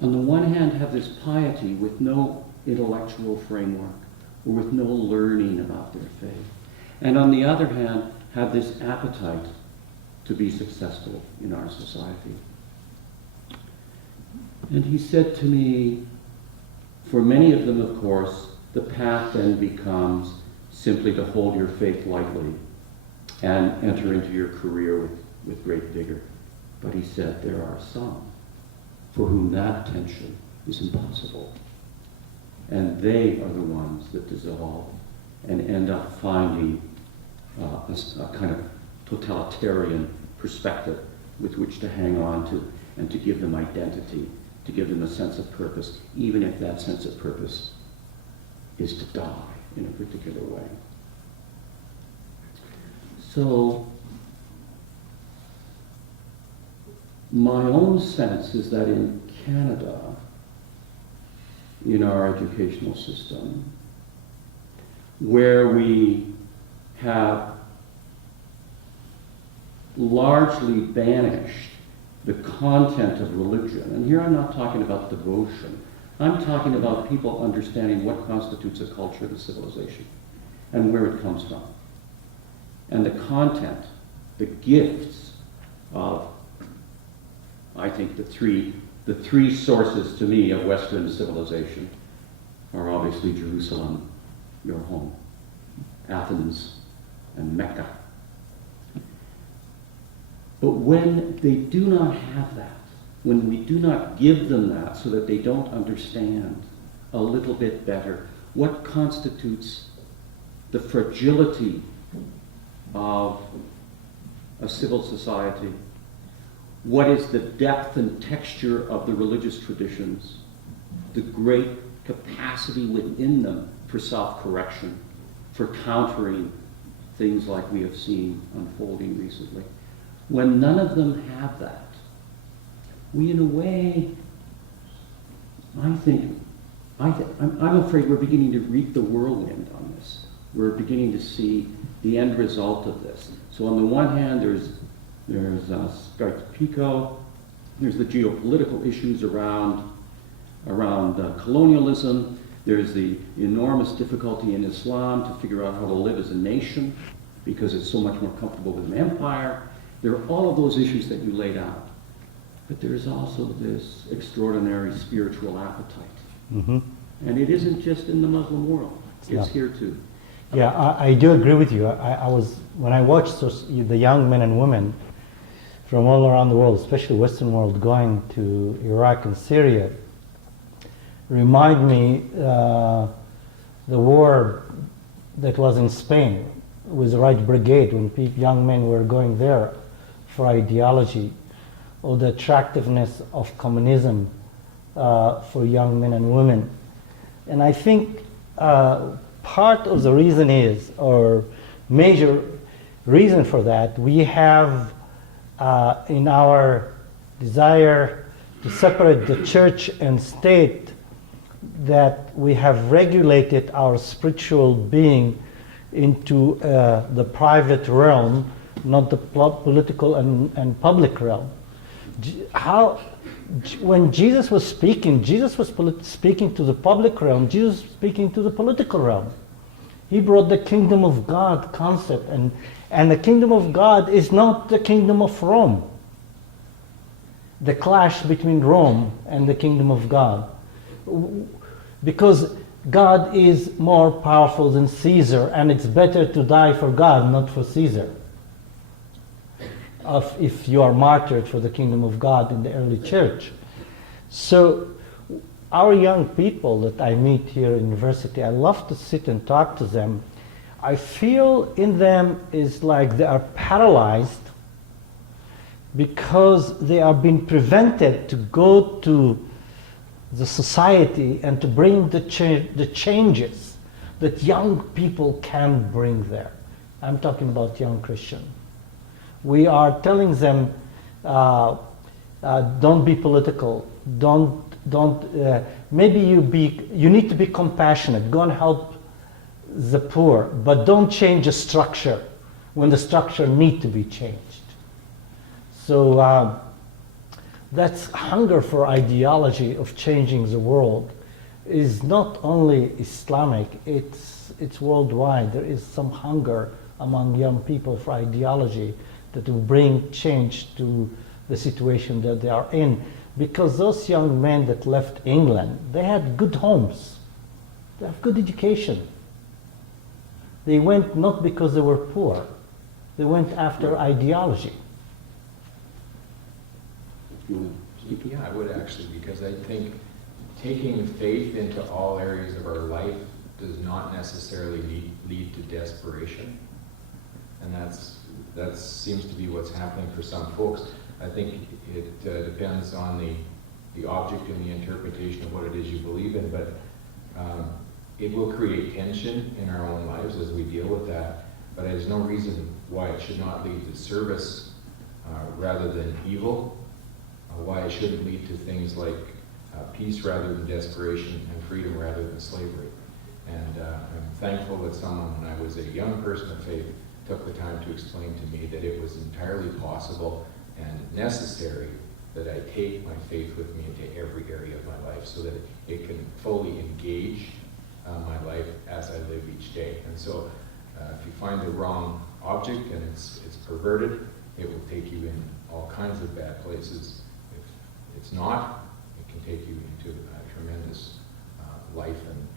on the one hand have this piety with no intellectual framework, or with no learning about their faith. And on the other hand, have this appetite to be successful in our society. And he said to me, for many of them, of course, the path then becomes simply to hold your faith lightly and enter into your career with great vigor. But he said there are some for whom that tension is impossible. And they are the ones that dissolve and end up finding a kind of totalitarian perspective with which to hang on to and to give them identity, to give them a sense of purpose, even if that sense of purpose is to die in a particular way. So, my own sense is that in Canada, in our educational system, where we have largely banished the content of religion, and here I'm not talking about devotion, I'm talking about people understanding what constitutes a culture and a civilization and where it comes from. And the content, the gifts of, I think the three sources to me of Western civilization are obviously Jerusalem, your home, Athens, and Mecca. But when they do not have that, when we do not give them that so that they don't understand a little bit better what constitutes the fragility of a civil society, what is the depth and texture of the religious traditions, the great capacity within them for self-correction, for countering things like we have seen unfolding recently. When none of them have that, we in a way, I'm afraid we're beginning to reap the whirlwind on this. We're beginning to see the end result of this. So on the one hand, there's Scarpico, there's the geopolitical issues around colonialism, there's the enormous difficulty in Islam to figure out how to live as a nation because it's so much more comfortable with an empire. There are all of those issues that you laid out. But there's also this extraordinary spiritual appetite. Mm-hmm. And it isn't just in the Muslim world, it's here too. Yeah, I do agree with you. When I watched the young men and women from all around the world, especially Western world, going to Iraq and Syria, remind me the war that was in Spain with the Right Brigade, when young men were going there for ideology, or the attractiveness of communism for young men and women. And I think part of the reason is, or major reason for that, we have in our desire to separate the church and state, that we have regulated our spiritual being into the private realm, not the political and public realm. When Jesus was speaking speaking to the public realm, Jesus was speaking to the political realm. He brought the kingdom of God concept, and the kingdom of God is not the kingdom of Rome. The clash between Rome and the kingdom of God. Because God is more powerful than Caesar, and it's better to die for God, not for Caesar. If you are martyred for the kingdom of God in the early church. So our young people that I meet here in university, I love to sit and talk to them. I feel in them is like they are paralyzed because they are being prevented to go to the society and to bring the changes that young people can bring there. I'm talking about young Christians. We are telling them, don't be political. Maybe you need to be compassionate. Go and help the poor, but don't change the structure when the structure needs to be changed. So that's hunger for ideology of changing the world is not only Islamic, it's worldwide. There is some hunger among young people for ideology that will bring change to the situation that they are in. Because those young men that left England, they had good homes, they have good education. They went not because they were poor, they went after ideology. Yeah, I would actually, because I think taking faith into all areas of our life does not necessarily lead to desperation. And that seems to be what's happening for some folks. I think it depends on the object and the interpretation of what it is you believe in, but it will create tension in our own lives as we deal with that. But there's no reason why it should not lead to service rather than evil, why it shouldn't lead to things like peace rather than desperation and freedom rather than slavery. And I'm thankful that someone, when I was a young person of faith, took the time to explain to me that it was entirely possible and necessary that I take my faith with me into every area of my life so that it can fully engage my life as I live each day. And so if you find the wrong object and it's perverted, it will take you in all kinds of bad places. If it's not, it can take you into a tremendous life and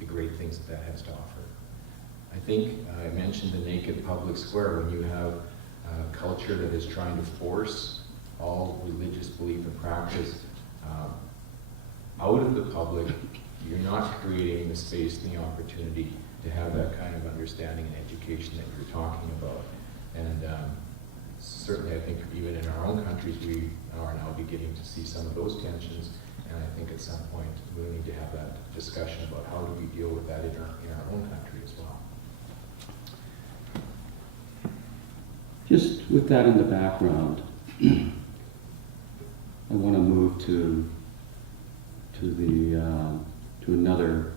the great things that has to offer. I think I mentioned the naked public square. When you have a culture that is trying to force all religious belief and practice out of the public, you're not creating the space and the opportunity to have that kind of understanding and education that you're talking about. And certainly I think even in our own countries we are now beginning to see some of those tensions, and I think at some point we'll need to have that discussion about how do we deal with that in our own country as well. Just with that in the background, I want to move to another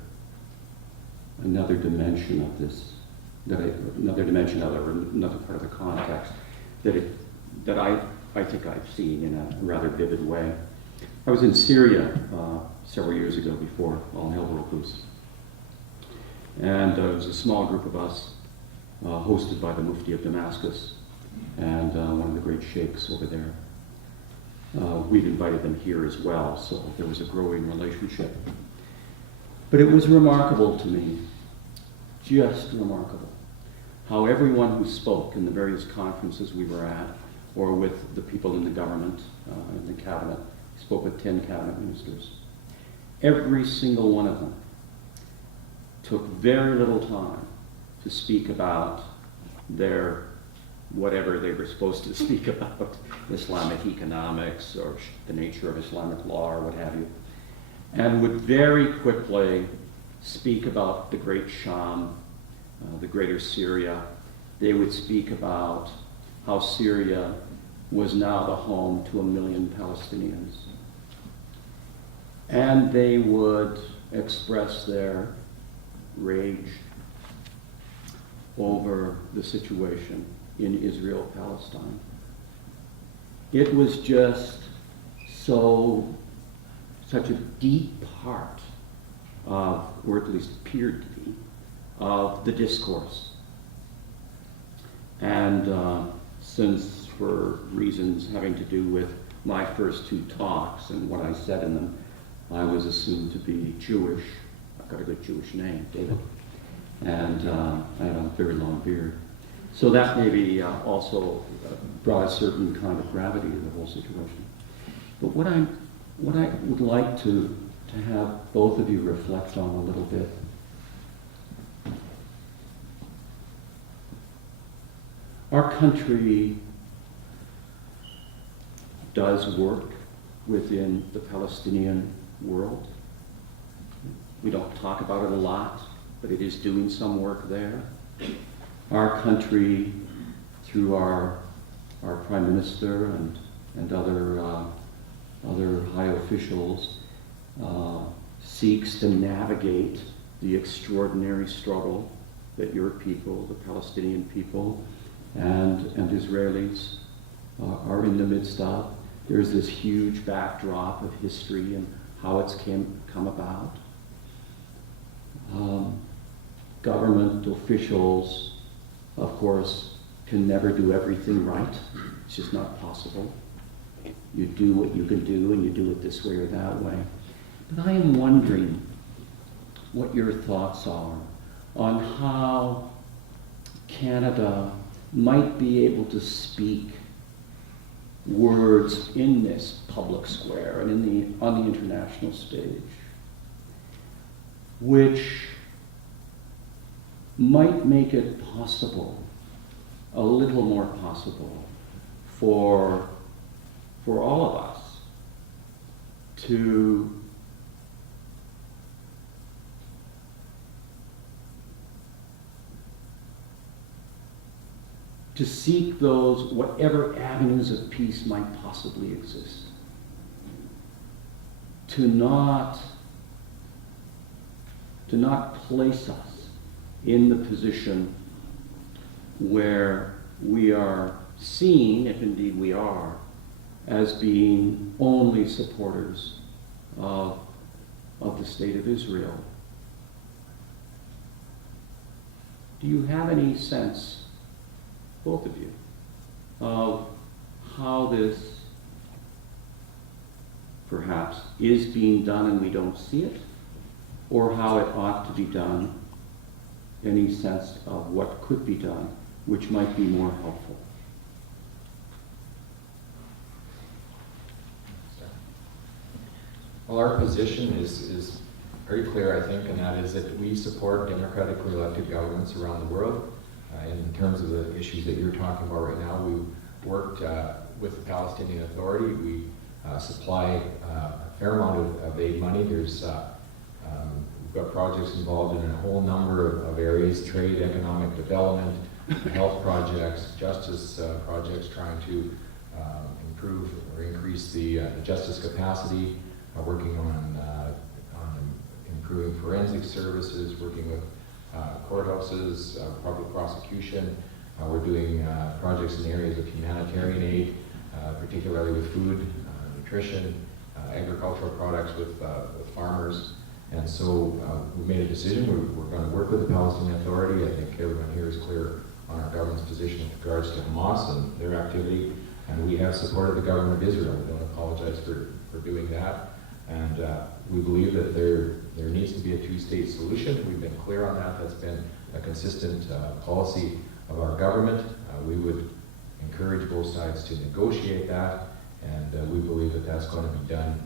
dimension of this, another dimension of it, or another part of the context that I think I've seen in a rather vivid way. I was in Syria several years ago before all hell broke loose, and it was a small group of us hosted by the Mufti of Damascus and one of the great sheikhs over there. We'd invited them here as well, so there was a growing relationship. But it was remarkable to me, just remarkable, how everyone who spoke in the various conferences we were at, or with the people in the government, in the cabinet, spoke with 10 cabinet ministers, every single one of them took very little time to speak about their whatever they were supposed to speak about, Islamic economics or the nature of Islamic law or what have you, and would very quickly speak about the Great Sham, the Greater Syria. They would speak about how Syria was now the home to 1 million Palestinians. And they would express their rage over the situation in Israel-Palestine. It was just such a deep part of, or at least appeared to be, of the discourse. And since for reasons having to do with my first 2 talks and what I said in them, I was assumed to be Jewish. I've got a good Jewish name, David. And I have a very long beard. So that maybe also brought a certain kind of gravity to the whole situation. But what I would like to have both of you reflect on a little bit, our country does work within the Palestinian world. We don't talk about it a lot, but it is doing some work there. Our country, through our Prime Minister and other high officials, seeks to navigate the extraordinary struggle that your people, the Palestinian people, and Israelis are in the midst of. There's this huge backdrop of history and how it's come about. Government officials, of course, can never do everything right. It's just not possible. You do what you can do, and you do it this way or that way. But I am wondering what your thoughts are on how Canada might be able to speak words in this public square and on the international stage, which might make it possible, a little more possible, for all of us to seek those, whatever avenues of peace might possibly exist. To not place us in the position where we are seen, if indeed we are, as being only supporters of the state of Israel. Do you have any sense, both of you, of how this perhaps is being done and we don't see it, or how it ought to be done? Any sense of what could be done, which might be more helpful? Well, our position is very clear, I think, and that is that we support democratically elected governments around the world. In terms of the issues that you're talking about right now, we worked with the Palestinian Authority. We supply a fair amount of aid money. There's we've got projects involved in a whole number of areas: trade, economic development, health projects, justice projects, trying to improve or increase the justice capacity, working on improving forensic services, working with courthouses, public prosecution. We're doing projects in areas of humanitarian aid, particularly with food, nutrition, agricultural products with farmers. And so we made a decision. We're going to work with the Palestinian Authority. I think everyone here is clear on our government's position with regards to Hamas and their activity. And we have supported the government of Israel. We don't apologize for doing that. And we believe that there needs to be a two-state solution. We've been clear on that. That's been a consistent policy of our government. We would encourage both sides to negotiate that, and we believe that that's going to be done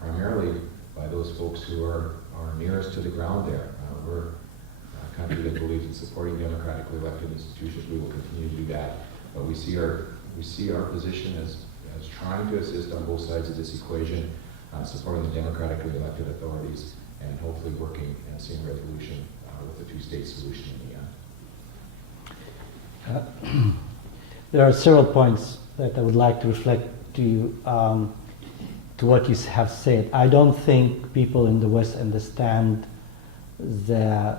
primarily by those folks who are nearest to the ground there. We're a country that believes in supporting democratically elected institutions. We will continue to do that. But we see our position as trying to assist on both sides of this equation, supporting the democratically elected authorities, and hopefully working and seeing resolution with a two-state solution in the end. There are several points that I would like to reflect to you, to what you have said. I don't think people in the West understand the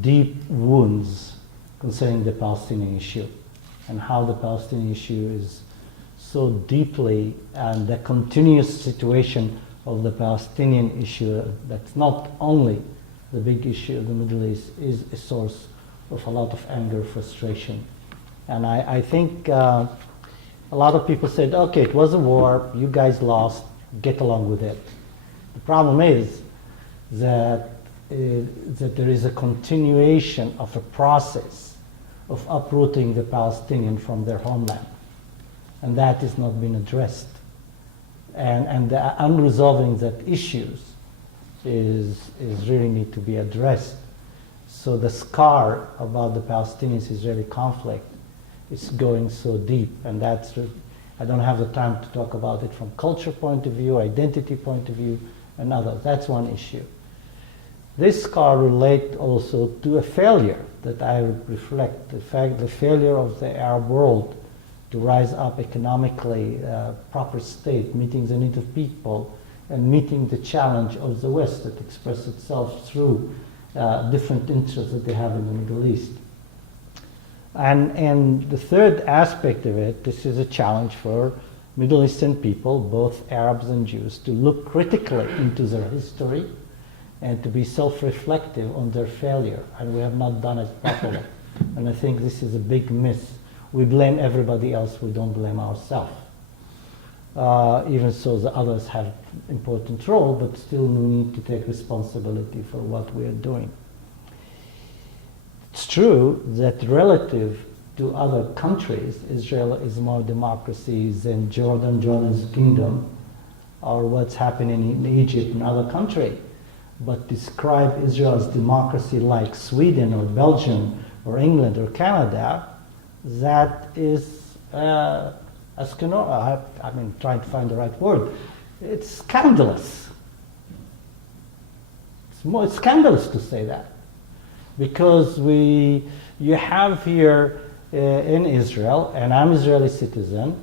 deep wounds concerning the Palestinian issue and how the Palestinian issue is so deeply, and the continuous situation of the Palestinian issue, that's not only the big issue of the Middle East, is a source of a lot of anger, frustration. And I think a lot of people said, okay, it was a war, you guys lost, get along with it. The problem is that there is a continuation of a process of uprooting the Palestinian from their homeland. And that has not been addressed. And the unresolving that issues is really need to be addressed. So the scar about the Palestinian-Israeli conflict is going so deep, and I don't have the time to talk about it from culture point of view, identity point of view, and others. That's one issue. This scar relates also to a failure that I would reflect, the failure of the Arab world to rise up economically, proper state, meeting the needs of people, and meeting the challenge of the West that expresses itself through different interests that they have in the Middle East. And the third aspect of it, this is a challenge for Middle Eastern people, both Arabs and Jews, to look critically into their history and to be self-reflective on their failure, and we have not done it properly. And I think this is a big miss. We blame everybody else, we don't blame ourselves. Even so, the others have important role, but still we need to take responsibility for what we are doing. It's true that relative to other countries, Israel is more democracy than Jordan's kingdom, or what's happening in Egypt and other countries. But describe Israel's democracy like Sweden or Belgium or England or Canada, that is, trying to find the right word, it's scandalous. It's scandalous to say that. Because you have here in Israel, and I'm Israeli citizen,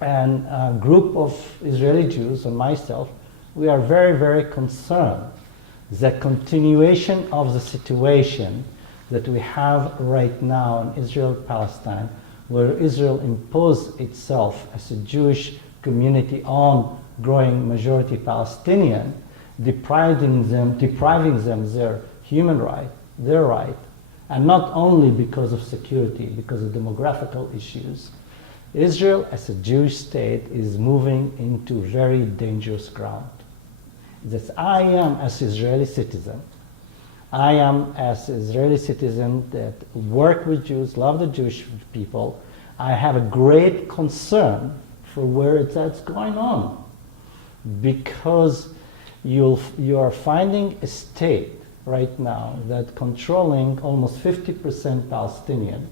and a group of Israeli Jews and myself, we are very, very concerned that continuation of the situation that we have right now in Israel-Palestine, where Israel imposed itself as a Jewish community on growing majority Palestinian, depriving them their human right, their right, and not only because of security, because of demographical issues. Israel as a Jewish state is moving into very dangerous ground. That I am as Israeli citizen, that work with Jews, love the Jewish people, I have a great concern for where that's going on. Because you are finding a state right now that controlling almost 50% Palestinian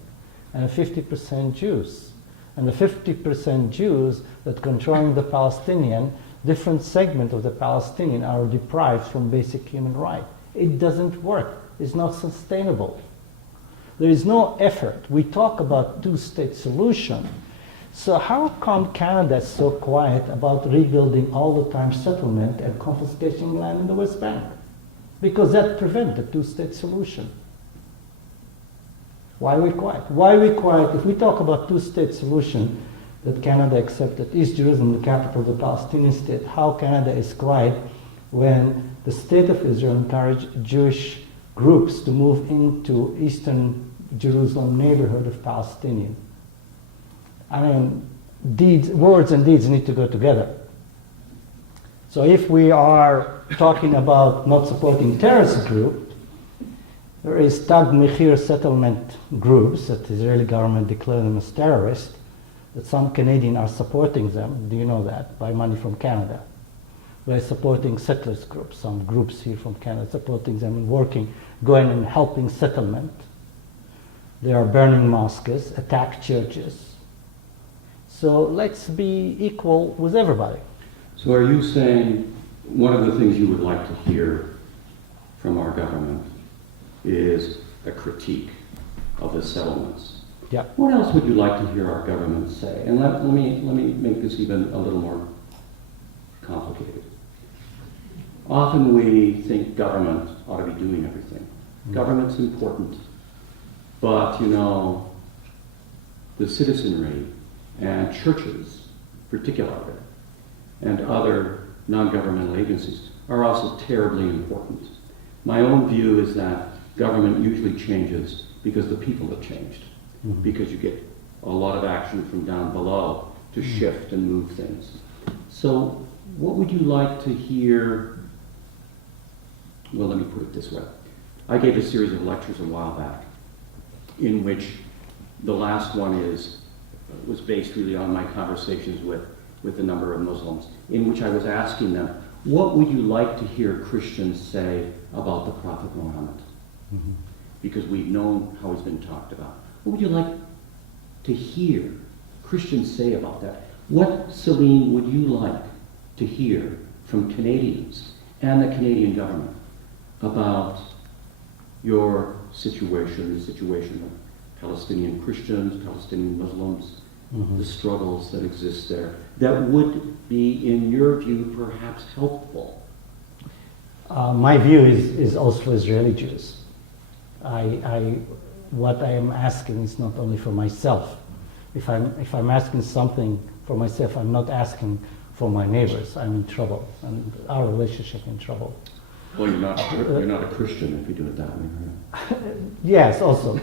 and 50% Jews. And the 50% Jews that controlling the Palestinian, different segment of the Palestinian are deprived from basic human rights. It doesn't work. It's not sustainable. There is no effort. We talk about two-state solution. So how come Canada is so quiet about rebuilding all the time settlement and confiscation land in the West Bank? Because that prevents the two-state solution. Why are we quiet? Why are we quiet if we talk about two-state solution that Canada accepted East Jerusalem, the capital of the Palestinian state? How Canada is quiet when the state of Israel encouraged Jewish groups to move into Eastern Jerusalem neighborhood of Palestinian? I mean, words and deeds need to go together. So if we are talking about not supporting terrorist group, there is Tag Mechir settlement groups that the Israeli government declared them as terrorists, that some Canadians are supporting them, do you know that, by money from Canada. We're supporting settlers groups, some groups here from Canada supporting them and working, going and helping settlement. They are burning mosques, attack churches. So let's be equal with everybody. So are you saying one of the things you would like to hear from our government is a critique of the settlements? Yeah. What else would you like to hear our government say? And let me make this even a little more complicated. Often we think government ought to be doing everything. Government's important, but the citizenry and churches, particularly, and other non-governmental agencies are also terribly important. My own view is that government usually changes because the people have changed, because you get a lot of action from down below to shift and move things. So what would you like to hear? Well, let me put it this way. I gave a series of lectures a while back in which the last one was based really on my conversations with a number of Muslims, in which I was asking them, what would you like to hear Christians say about the Prophet Muhammad? Because we've known how he's been talked about. What would you like to hear Christians say about that? What, Salim, would you like to hear from Canadians and the Canadian government about your situation, the situation of Palestinian Christians, Palestinian Muslims, the struggles that exist there, that would be, in your view, perhaps helpful? My view is also for Israeli Jews. What I am asking is not only for myself. If I'm asking something for myself. I'm not asking for my neighbors. I'm in trouble, and our relationship in trouble. Well, you're not a Christian if you do it that way. Right? Yes, also.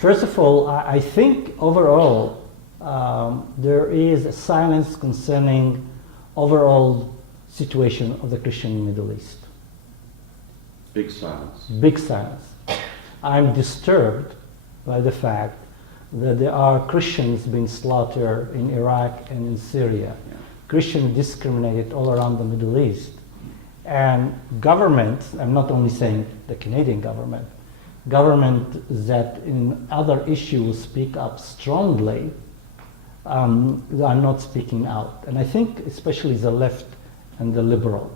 First of all, I think overall there is a silence concerning overall situation of the Christian Middle East. Big silence. Big silence. I'm disturbed by the fact that there are Christians being slaughtered in Iraq and in Syria. Yeah. Christians discriminated all around the Middle East. And government, I'm not only saying the Canadian government that in other issues speak up strongly, are not speaking out. And I think especially the left and the liberal.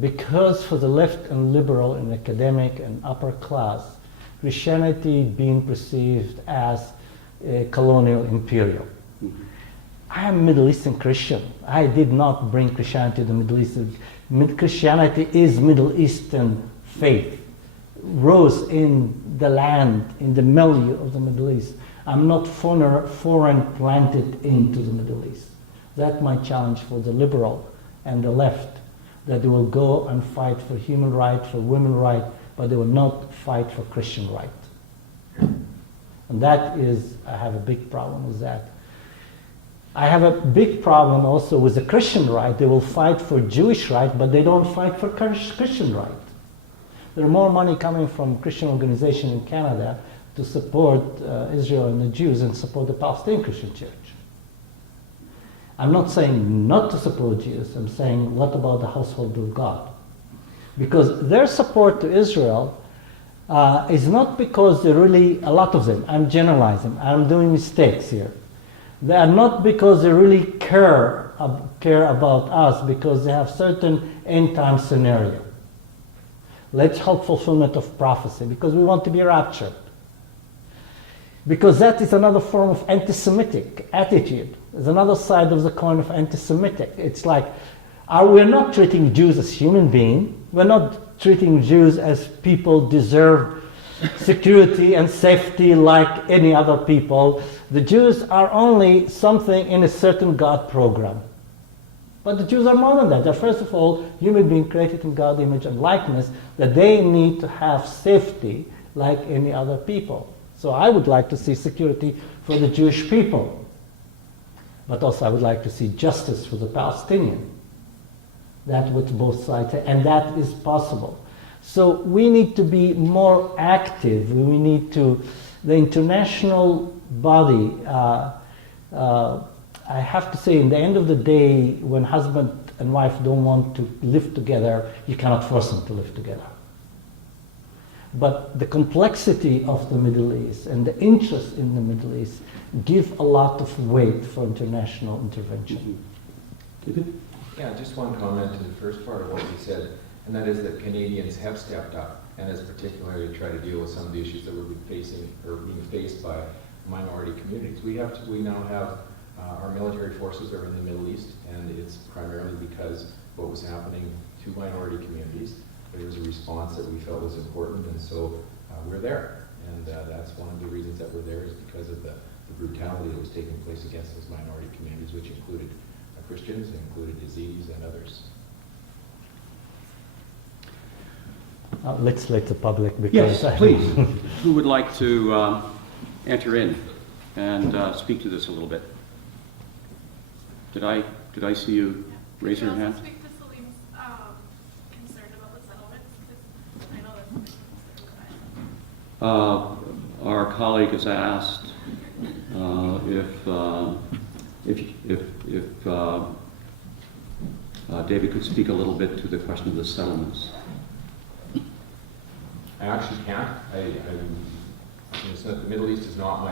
Because for the left and liberal and academic and upper class, Christianity being perceived as colonial imperial. Mm-hmm. I am Middle Eastern Christian. I did not bring Christianity to the Middle East. Christianity is Middle Eastern faith, rose in the land, in the milieu of the Middle East. I'm not foreign planted into the Middle East. That's my challenge for the liberal and the left, that they will go and fight for human rights, for women's rights, but they will not fight for Christian rights. And that is, I have a big problem with that. I have a big problem also with the Christian right. They will fight for Jewish right, but they don't fight for Christian right. There are more money coming from Christian organizations in Canada to support Israel and the Jews and support the Palestinian Christian Church. I'm not saying not to support Jews. I'm saying, what about the household of God? Because their support to Israel is not because they really, a lot of them, I'm generalizing, I'm doing mistakes here. They are not because they really care about us, because they have certain end-time scenario. Let's hope fulfillment of prophecy, because we want to be raptured. Because that is another form of anti-Semitic attitude. There's another side of the coin of anti-Semitic. It's like, we're not treating Jews as human beings. We're not treating Jews as people deserve security and safety like any other people. The Jews are only something in a certain God program. But the Jews are more than that. They're first of all human beings created in God's image and likeness, that they need to have safety like any other people. So I would like to see security for the Jewish people. But also I would like to see justice for the Palestinian. That's what both sides say, and that is possible. So we need to be more active. We need to, the international body, I have to say, in the end of the day, when husband and wife don't want to live together, you cannot force them to live together. But the complexity of the Middle East and the interest in the Middle East give a lot of weight for international intervention. Mm-hmm. Yeah, just one comment to the first part of what you said, and that is that Canadians have stepped up, and as particularly try to deal with some of the issues that we're facing or being faced by minority communities. We now have our military forces are in the Middle East, and it's primarily because what was happening to minority communities. There was a response that we felt was important, and so we're there. And that's one of the reasons that we're there, is because of the brutality that was taking place against those minority communities, which included Christians, included Yazidis, and others. Let's let the public, because Yes, please. Who would like to enter in and speak to this a little bit? Did I see you raise your hand? Can you also speak to Salim's concern about the settlements? Because I know that's a big concern. Our colleague has asked if David could speak a little bit to the question of the settlements. I actually can't. The Middle East is not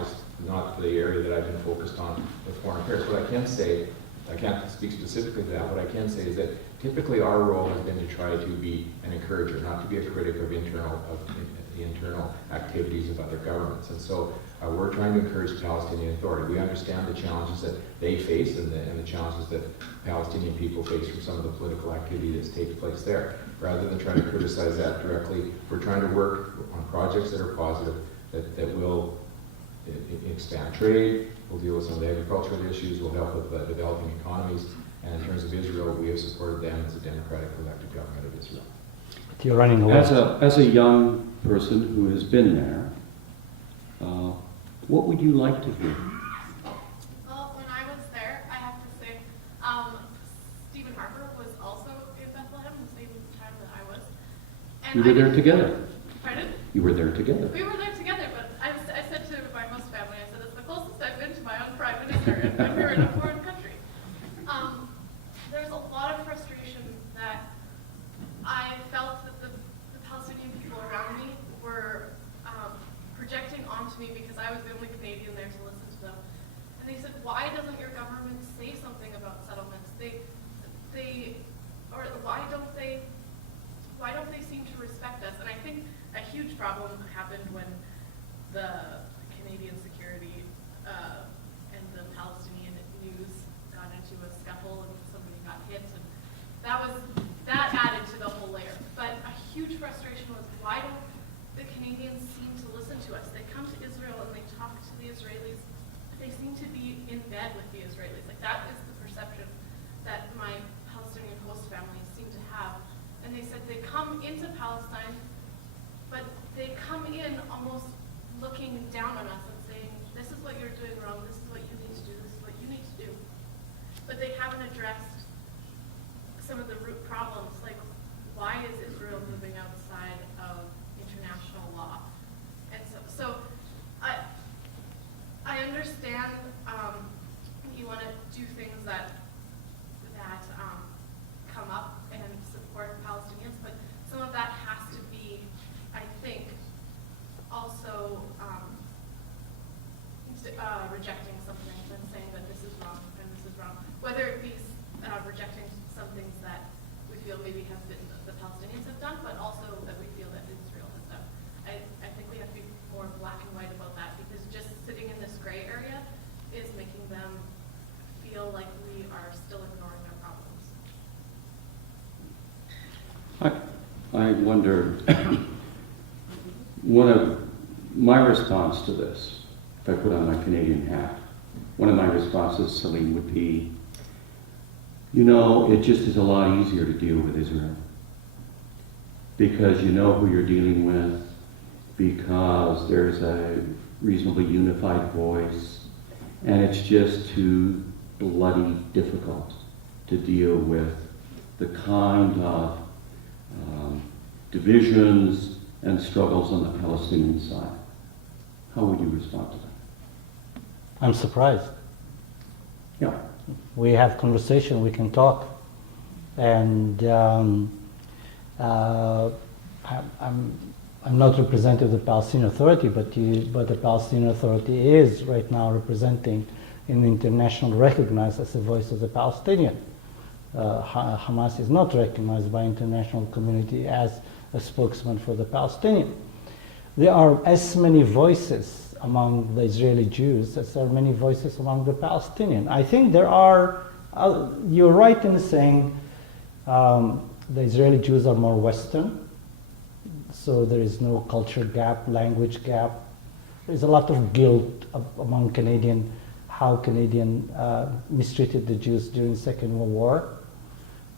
the area that I've been focused on with foreign affairs. What I can say, I can't speak specifically to that. What I can say is that typically our role has been to try to be an encourager, not to be a critic of the internal activities of other governments. And so we're trying to encourage Palestinian Authority. We understand the challenges that they face and the challenges that Palestinian people face from some of the political activity that's taking place there. Rather than trying to criticize that directly, we're trying to work on projects that are positive, that will expand trade, we'll deal with some of the agricultural issues, we'll help with developing economies, and in terms of Israel, we have supported them as a democratic elected government of Israel. You're running away. As a young person who has been there, what would you like to hear? Well, when I was there, I have to say, Stephen Harper was also in Bethlehem the same time that I was. And You were there together. Pardon? You were there together. We were there together, but I said to my host family, I said, it's the closest I've been to my own prime minister, and we were in a foreign country. There's a lot of frustration that I felt that the Palestinian people around me were projecting onto me because I was the only Canadian there to listen to them. And they said, why doesn't your government say something about settlements? Or why don't they seem to respect us? And I think a huge problem happened when the Canadian security and the Palestinian news got into a scuffle and somebody got hit, and that added to the whole layer. But a huge frustration was, why don't the Canadians seem to listen to us? They come to Israel and they talk to the Israelis. They seem to be in bed with the Israelis. Like, that is the perception that my Palestinian host families seem to have. And they said they come into Palestine, but they come in almost looking down on us and saying, this is what you're doing wrong, this is what you need to do, this is what you need to do. But they haven't addressed some of the root problems, like, why is Israel moving outside of international law? And so I understand you want to do things that come up and support Palestinians, but some of that has to be, I think, also rejecting something and saying that this is wrong and this is wrong. Whether it be rejecting some things that we feel maybe have been the Palestinians have done, but also that we feel that Israel has done. I think we have to be more black and white about that, because just sitting in this gray area is making them feel like we are still ignoring their problems. I wonder, one of my response to this, if I put on my Canadian hat, one of my responses, Salim, would be, it just is a lot easier to deal with Israel. Because you know who you're dealing with, because there's a reasonably unified voice, and it's just too bloody difficult to deal with the kind of divisions and struggles on the Palestinian side. How would you respond to that? I'm surprised. Yeah. We have conversation, we can talk. And I'm not representative of the Palestinian Authority, but the Palestinian Authority is right now representing in international recognized as the voice of the Palestinian. Hamas is not recognized by international community as a spokesman for the Palestinian. There are as many voices among the Israeli Jews as there are many voices among the Palestinian. I think there are, you're right in saying the Israeli Jews are more Western, so there is no culture gap, language gap. There's a lot of guilt among Canadian, how Canadian mistreated the Jews during the Second World War.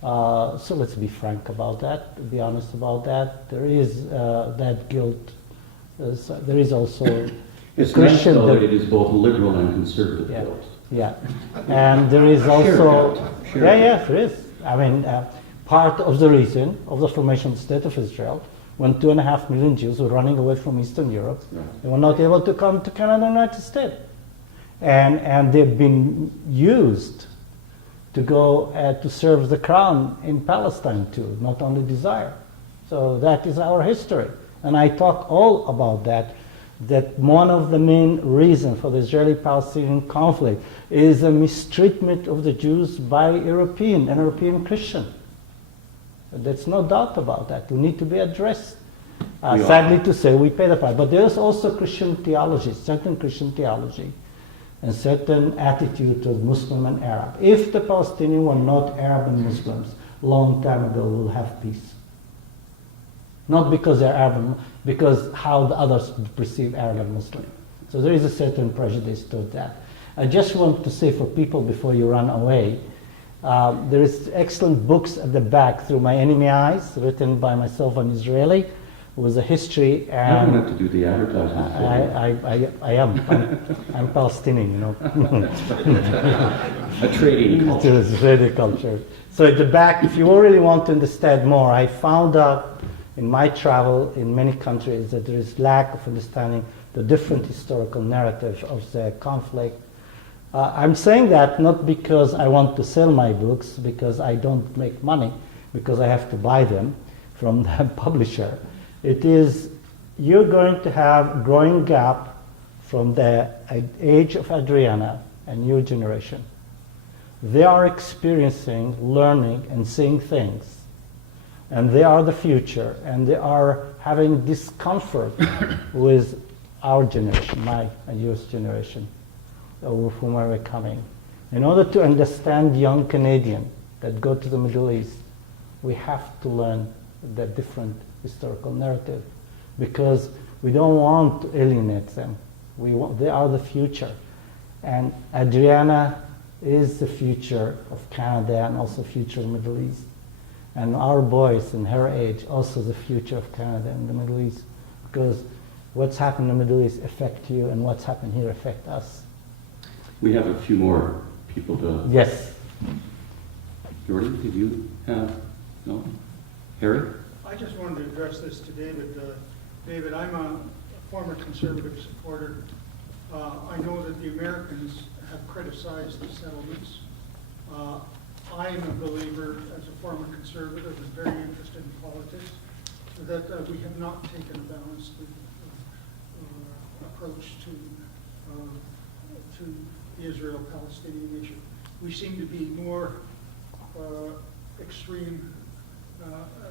So let's be frank about that, be honest about that. There is that guilt. There is also It's nice though that it is both liberal and conservative yeah, guilt. yeah, and there is also Sure. yeah, there is. I mean, part of the reason of the formation of the State of Israel, when 2.5 million Jews were running away from Eastern Europe, Right. they were not able to come to Canada and the United States, and they've been used to go to serve the crown in Palestine too, not only desire. So that is our history. And I talk all about that one of the main reasons for the Israeli-Palestinian conflict is a mistreatment of the Jews by European and European Christian. There's no doubt about that. We need to be addressed. Sadly to say, we pay the price. But there's also Christian theology, certain Christian theology, and certain attitude toward Muslim and Arab. If the Palestinians were not Arab and Muslims, long time ago we'll have peace. Not because they're Arab, because how the others perceive Arab and Muslim. So there is a certain prejudice to that. I just want to say for people before you run away, there is excellent books at the back, Through My Enemy Eyes, written by myself, an Israeli, who was a history. You And don't have to do the advertising. I am. I'm Palestinian, you know. A trading culture. It is really culture. So at the back, if you really want to understand more, I found out in my travel in many countries that there is lack of understanding the different historical narrative of the conflict. I'm saying that not because I want to sell my books, because I don't make money, because I have to buy them from the publisher. It is, you're going to have a growing gap from the age of Adriana and your generation. They are experiencing, learning, and seeing things. And they are the future, and they are having discomfort with our generation, my and your generation, over whom are we coming. In order to understand young Canadian that go to the Middle East, we have to learn the different historical narrative, because we don't want to alienate them. They are the future. And Adriana is the future of Canada and also future of the Middle East. And our boys in her age also the future of Canada and the Middle East, because what's happened in the Middle East affect you, and what's happened here affect us. We have a few more people to... Yes. Jordy, did you have... No? Harry? I just wanted to address this to David. David, I'm a former conservative supporter. I know that the Americans have criticized the settlements. I am a believer, as a former conservative and very interested in politics, that we have not taken a balanced approach to the Israel-Palestinian issue. We seem to be more extreme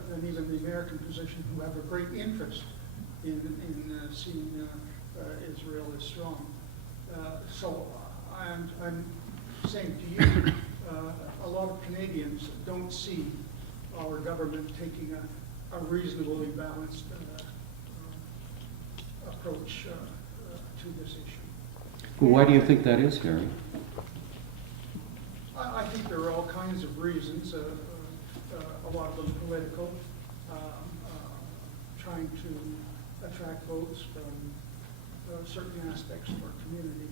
than even the American position, who have a great interest in seeing Israel as strong. So I'm saying to you, a lot of Canadians don't see our government taking a reasonably balanced approach to this issue. Well, why do you think that is, Harry? I think there are all kinds of reasons, a lot of them political, trying to attract votes from certain aspects of our community.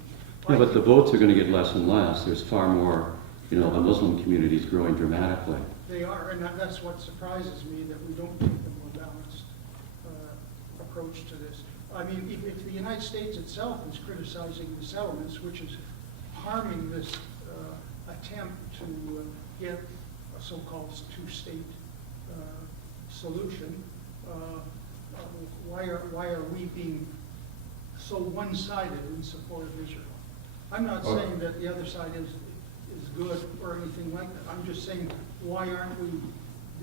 Yeah, but the votes are going to get less and less. There's far more, the Muslim community is growing dramatically. They are, and that's what surprises me, that we don't take a more balanced approach to this. I mean, if the United States itself is criticizing the settlements, which is harming this attempt to get a so-called two-state solution, why are we being so one-sided in support of Israel? I'm not saying that the other side is good or anything like that. I'm just saying, why aren't we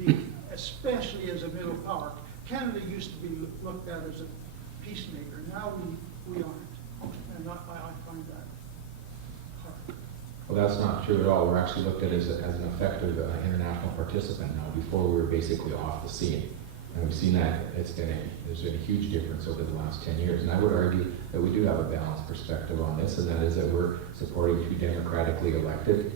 being, especially as a middle power? Canada used to be looked at as a peacemaker. Now we aren't. And I find that hard. Well, that's not true at all. We're actually looked at as an effective international participant now. Before, we were basically off the scene. And we've seen that there's been a huge difference over the last 10 years. And I would argue that we do have a balanced perspective on this, and that is that we're supporting two democratically elected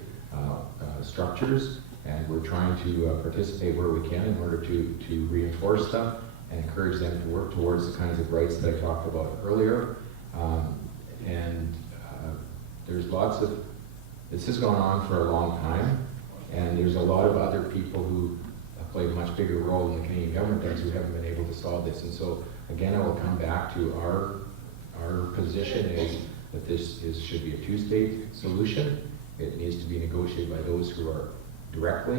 structures, and we're trying to participate where we can in order to reinforce them and encourage them to work towards the kinds of rights that I talked about earlier. There's lots of, this has gone on for a long time, and there's a lot of other people who play a much bigger role in the Canadian government than who haven't been able to solve this. And so, again, I will come back to our position is that this should be a two-state solution. It needs to be negotiated by those who are directly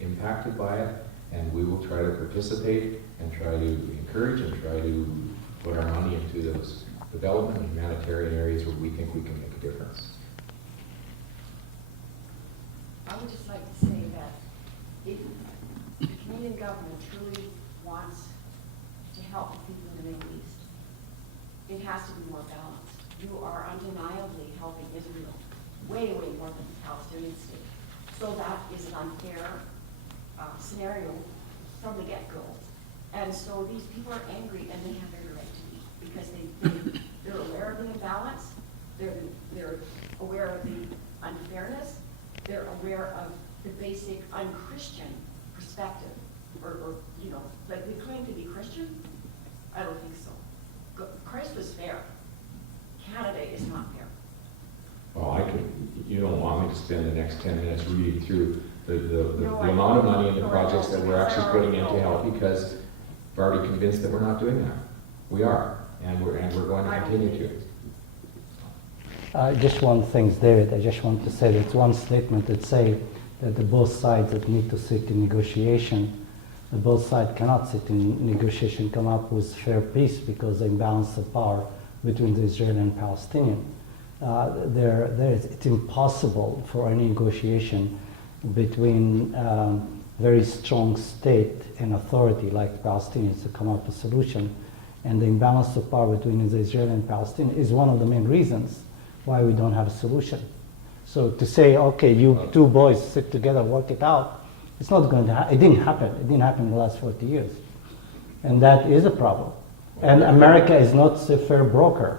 impacted by it, and we will try to participate and try to encourage and try to put our money into those development and humanitarian areas where we think we can make a difference. I would just like to say that if the Canadian government truly wants to help the people in the Middle East, it has to be more balanced. You are undeniably helping Israel way, way more than the Palestinian state. So that is an unfair scenario from the get-go. And so these people are angry, and they have every right to be, because They're aware of the imbalance, they're aware of the unfairness, they're aware of the basic unchristian perspective, or like we claim to be Christian? I don't think so. Christ was fair. Canada is not fair. Well, you don't want me to spend the next 10 minutes reading through the No, I amount of don't. money and the No, I projects don't, that we're because I actually putting already in to know. help, because we're already convinced that we're not doing that. We are, and we're going to I don't continue think to. Just one thing, David, I just want to say that one statement that say that the both sides that need to sit in negotiation, the both sides cannot sit in negotiation, come up with fair peace because the imbalance of power between the Israeli and Palestinian. It's impossible for any negotiation between very strong state and authority like Palestinians to come up with a solution. And the imbalance of power between the Israeli and Palestinian is one of the main reasons why we don't have a solution. So to say, okay, you two boys sit together, work it out, it's not going to happen. It didn't happen. It didn't happen in the last 40 years. And that is a problem. And America is not a fair broker.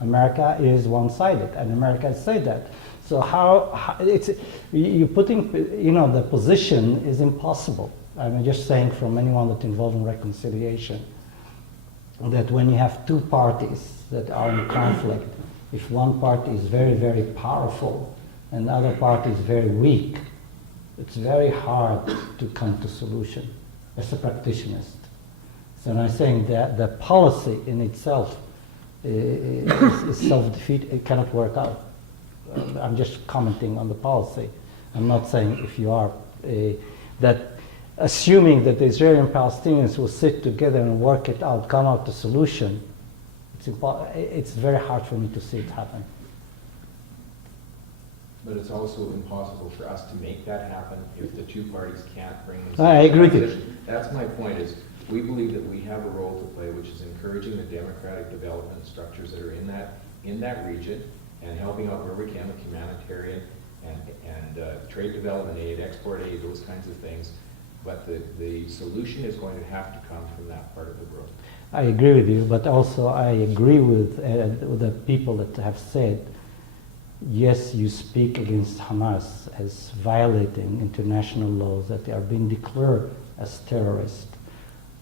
America is one-sided, and America has said that. So how you putting, the position is impossible. I'm just saying from anyone that's involved in reconciliation, that when you have two parties that are in conflict, if one party is very, very powerful and the other party is very weak, it's very hard to come to solution as a practitioner. So I'm saying that the policy in itself is self-defeat. It cannot work out. I'm just commenting on the policy. I'm not saying if you are that assuming that the Israeli and Palestinians will sit together and work it out, come out with a solution. It's very hard for me to see it happen. But it's also impossible for us to make that happen if the two parties can't bring themselves. I agree with you. position. That's my point, is we believe that we have a role to play, which is encouraging the democratic development structures that are in that region, and helping out where we can with humanitarian and trade development aid, export aid, those kinds of things. But the solution is going to have to come from that part of the world. I agree with you, but also I agree with the people that have said, yes, you speak against Hamas as violating international laws, that they are being declared as terrorists.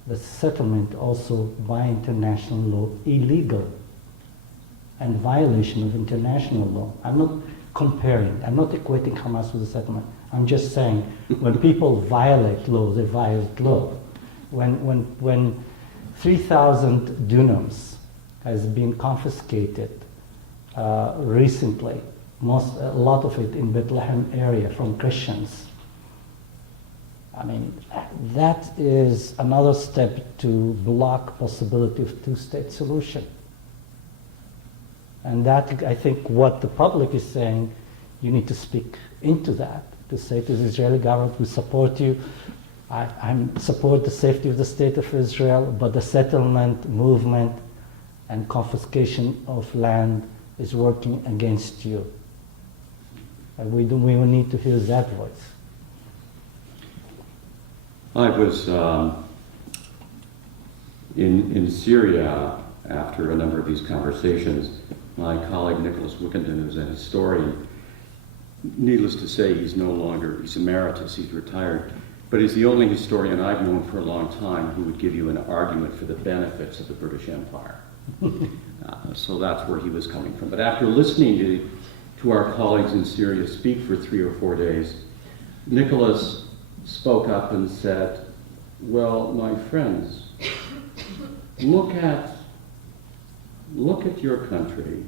The settlement also by international law illegal and violation of international law. I'm not comparing, I'm not equating Hamas with the settlement. I'm just saying when people violate law, they violate law. When 3,000 dunams has been confiscated recently, a lot of it in Bethlehem area from Christians. I mean, that is another step to block possibility of two-state solution. And that, I think, what the public is saying, you need to speak into that, to say to the Israeli government, we support you. I support the safety of the state of Israel, but the settlement, movement, and confiscation of land is working against you. And we will need to hear that voice. I was in Syria after a number of these conversations. My colleague Nicholas Wickenden, who's a historian, needless to say, he's emeritus, he's retired, but he's the only historian I've known for a long time who would give you an argument for the benefits of the British Empire. So that's where he was coming from. But after listening to our colleagues in Syria speak for 3 or 4 days, Nicholas spoke up and said, well, my friends, look at your country,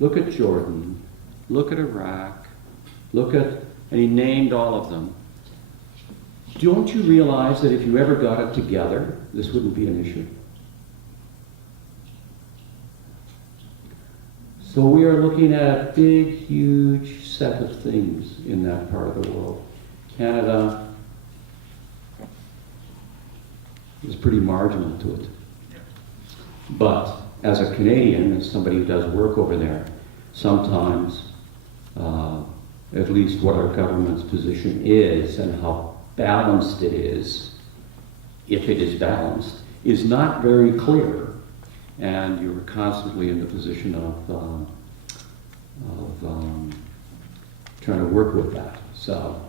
look at Jordan, look at Iraq, and he named all of them. Don't you realize that if you ever got it together, this wouldn't be an issue? So we are looking at a big, huge set of things in that part of the world. Canada is pretty marginal to it. But as a Canadian, as somebody who does work over there, sometimes, at least what our government's position is and how balanced it is, if it is balanced, is not very clear. and you were constantly in the position of trying to work with that. So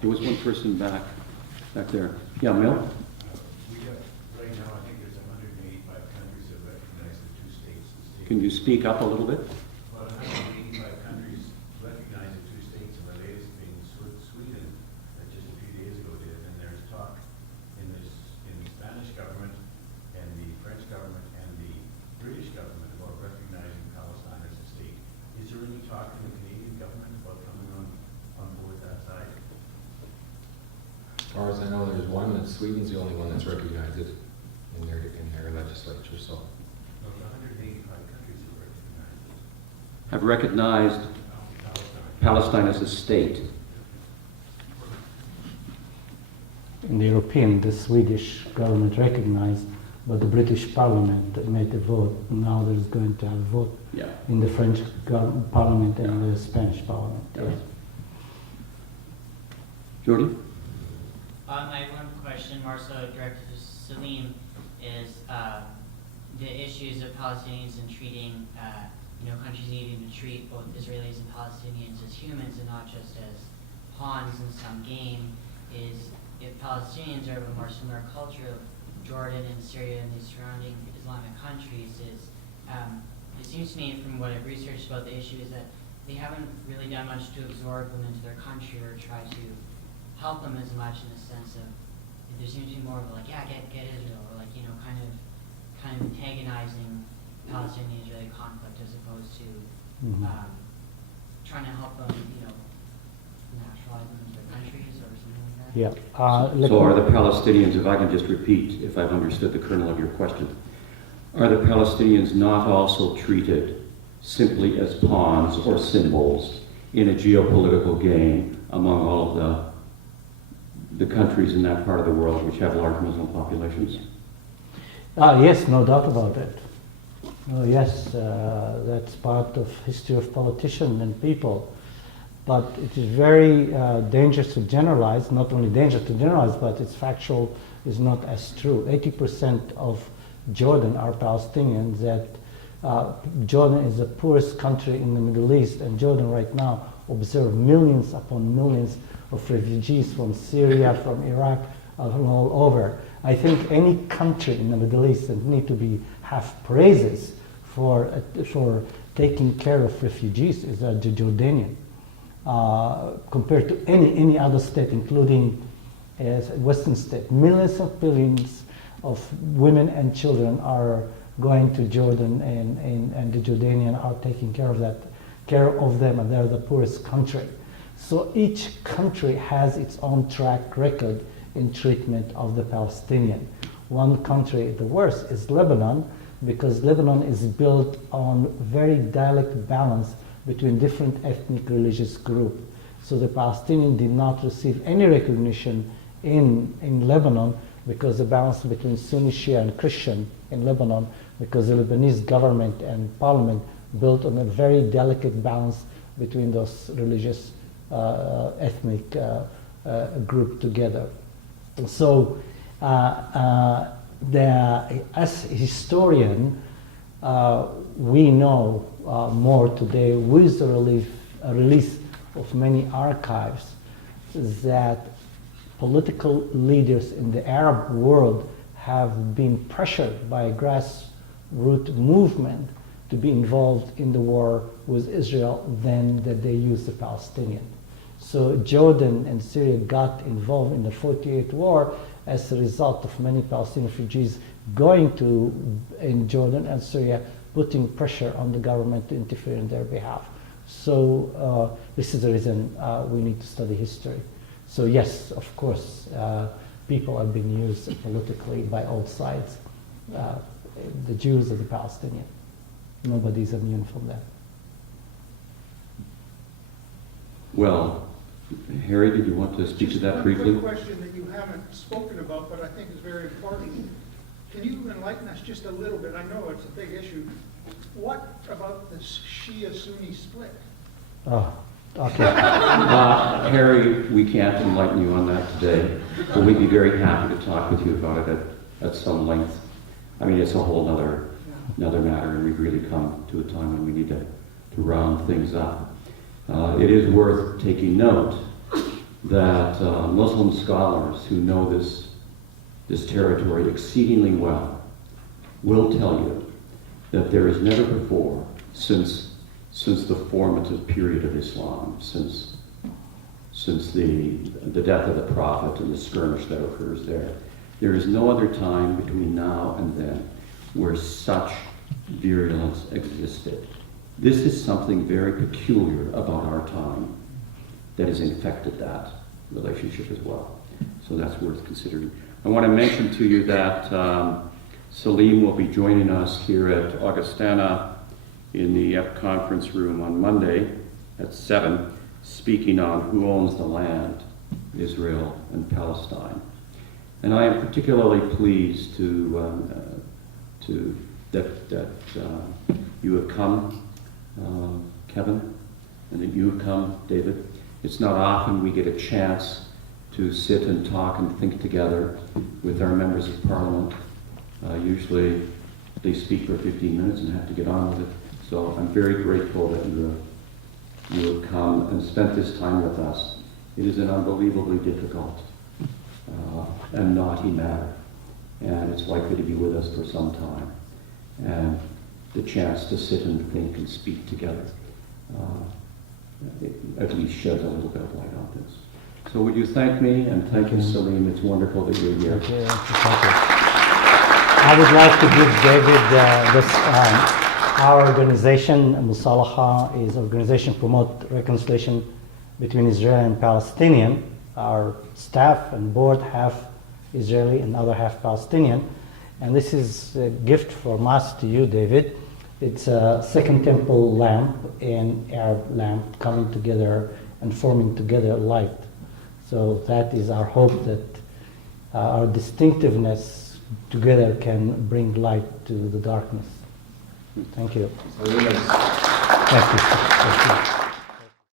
there was one person back there. Yeah, Mel? We have, right now, I think there's 185 countries that recognize the two states. The state- Can you speak up a little bit? About 185 countries recognize the two states, and the latest being Sweden, that just a few days ago did. And there's talk in the Spanish government and the French government and the British government about recognizing Palestine as a state. Is there any talk in the Canadian government about coming on board that side? As far as I know, there's one, that Sweden's the only one that's recognized it in their legislature, so. Of the 185 countries that recognize it. Have recognized Palestine as a state. In the European, the Swedish government recognized, but the British Parliament made a vote. Now there's going to have a vote Yeah. in the French Parliament and the Spanish Parliament. Yeah. Yes. Jordy? I have one question, more so directed to Salim, is the issues of Palestinians and treating, countries needing to treat both Israelis and Palestinians as humans and not just as pawns in some game, is if Palestinians are of a more similar culture of Jordan and Syria and the surrounding Islamic countries, it seems to me from what I've researched about the issue is that they haven't really done much to absorb them into their country or try to help them as much in the sense of there seems to be more of like, yeah, get Israel, or like, kind of antagonizing Palestinian-Israeli conflict as opposed to trying to help them, naturalize them into their countries or something like that. Yeah. So are the Palestinians, if I can just repeat, if I've understood the kernel of your question, are the Palestinians not also treated simply as pawns or symbols in a geopolitical game among all of the countries in that part of the world which have large Muslim populations? Yes, no doubt about it. Yes, that's part of history of politicians and people. But it is very dangerous to generalize, not only dangerous to generalize, but it's factual, is not as true. 80% of Jordan are Palestinians, that Jordan is the poorest country in the Middle East, and Jordan right now observes millions upon millions of refugees from Syria, from Iraq, from all over. I think any country in the Middle East that need to have praises for taking care of refugees is the Jordanian. Compared to any other state, including Western state, millions of billions of women and children are going to Jordan, and the Jordanians are taking care of them, and they're the poorest country. So each country has its own track record in treatment of the Palestinian. One country, the worst, is Lebanon, because Lebanon is built on very delicate balance between different ethnic religious groups. So the Palestinian did not receive any recognition in Lebanon because the balance between Sunni, Shia, and Christian in Lebanon, because the Lebanese government and parliament built on a very delicate balance between those religious ethnic group together. So as historian, we know more today with the release of many archives that political leaders in the Arab world have been pressured by a grassroots movement to be involved in the war with Israel than that they use the Palestinian. So Jordan and Syria got involved in the 48 war as a result of many Palestinian refugees going in Jordan and Syria, putting pressure on the government to interfere in their behalf. So this is the reason we need to study history. So yes, of course, people have been used politically by all sides, the Jews and the Palestinians. Nobody's immune from that. Well, Harry, did you want to speak to that briefly? One quick question that you haven't spoken about, but I think is very important. Can you enlighten us just a little bit? I know it's a big issue. What about the Shia-Sunni split? Oh, okay. Harry, we can't enlighten you on that today, but we'd be very happy to talk with you about it at some length. I mean, it's a whole other another matter, and we've really come to a time when we need to round things up. It is worth taking note that Muslim scholars who know this territory exceedingly well will tell you that there has never before, since the formative period of Islam, since the death of the Prophet and the skirmish that occurs there is no other time between now and then where such virulence existed. This is something very peculiar about our time that has infected that relationship as well. So that's worth considering. I want to mention to you that Salim will be joining us here at Augustana in the F conference room on Monday at 7, speaking on who owns the land, Israel and Palestine. And I am particularly pleased that you have come, Kevin, and that you have come, David. It's not often we get a chance to sit and talk and think together with our members of Parliament. Usually they speak for 15 minutes and have to get on with it. So I'm very grateful that you have come and spent this time with us. It is an unbelievably difficult and naughty matter, and it's likely to be with us for some time. And the chance to sit and think and speak together at least sheds a little bit of light on this. So would you thank me, and thank you, Salim. It's wonderful that you're here. Thank you. Thank you. I would like to give David our organization, Musalaha, is organization promote reconciliation between Israeli and Palestinian. Our staff and board half Israeli and other half Palestinian. And this is a gift from us to you, David. It's a Second Temple lamp and Arab lamp coming together and forming together light. So that is our hope that our distinctiveness together can bring light to the darkness. Thank you. Thank you. Thank you.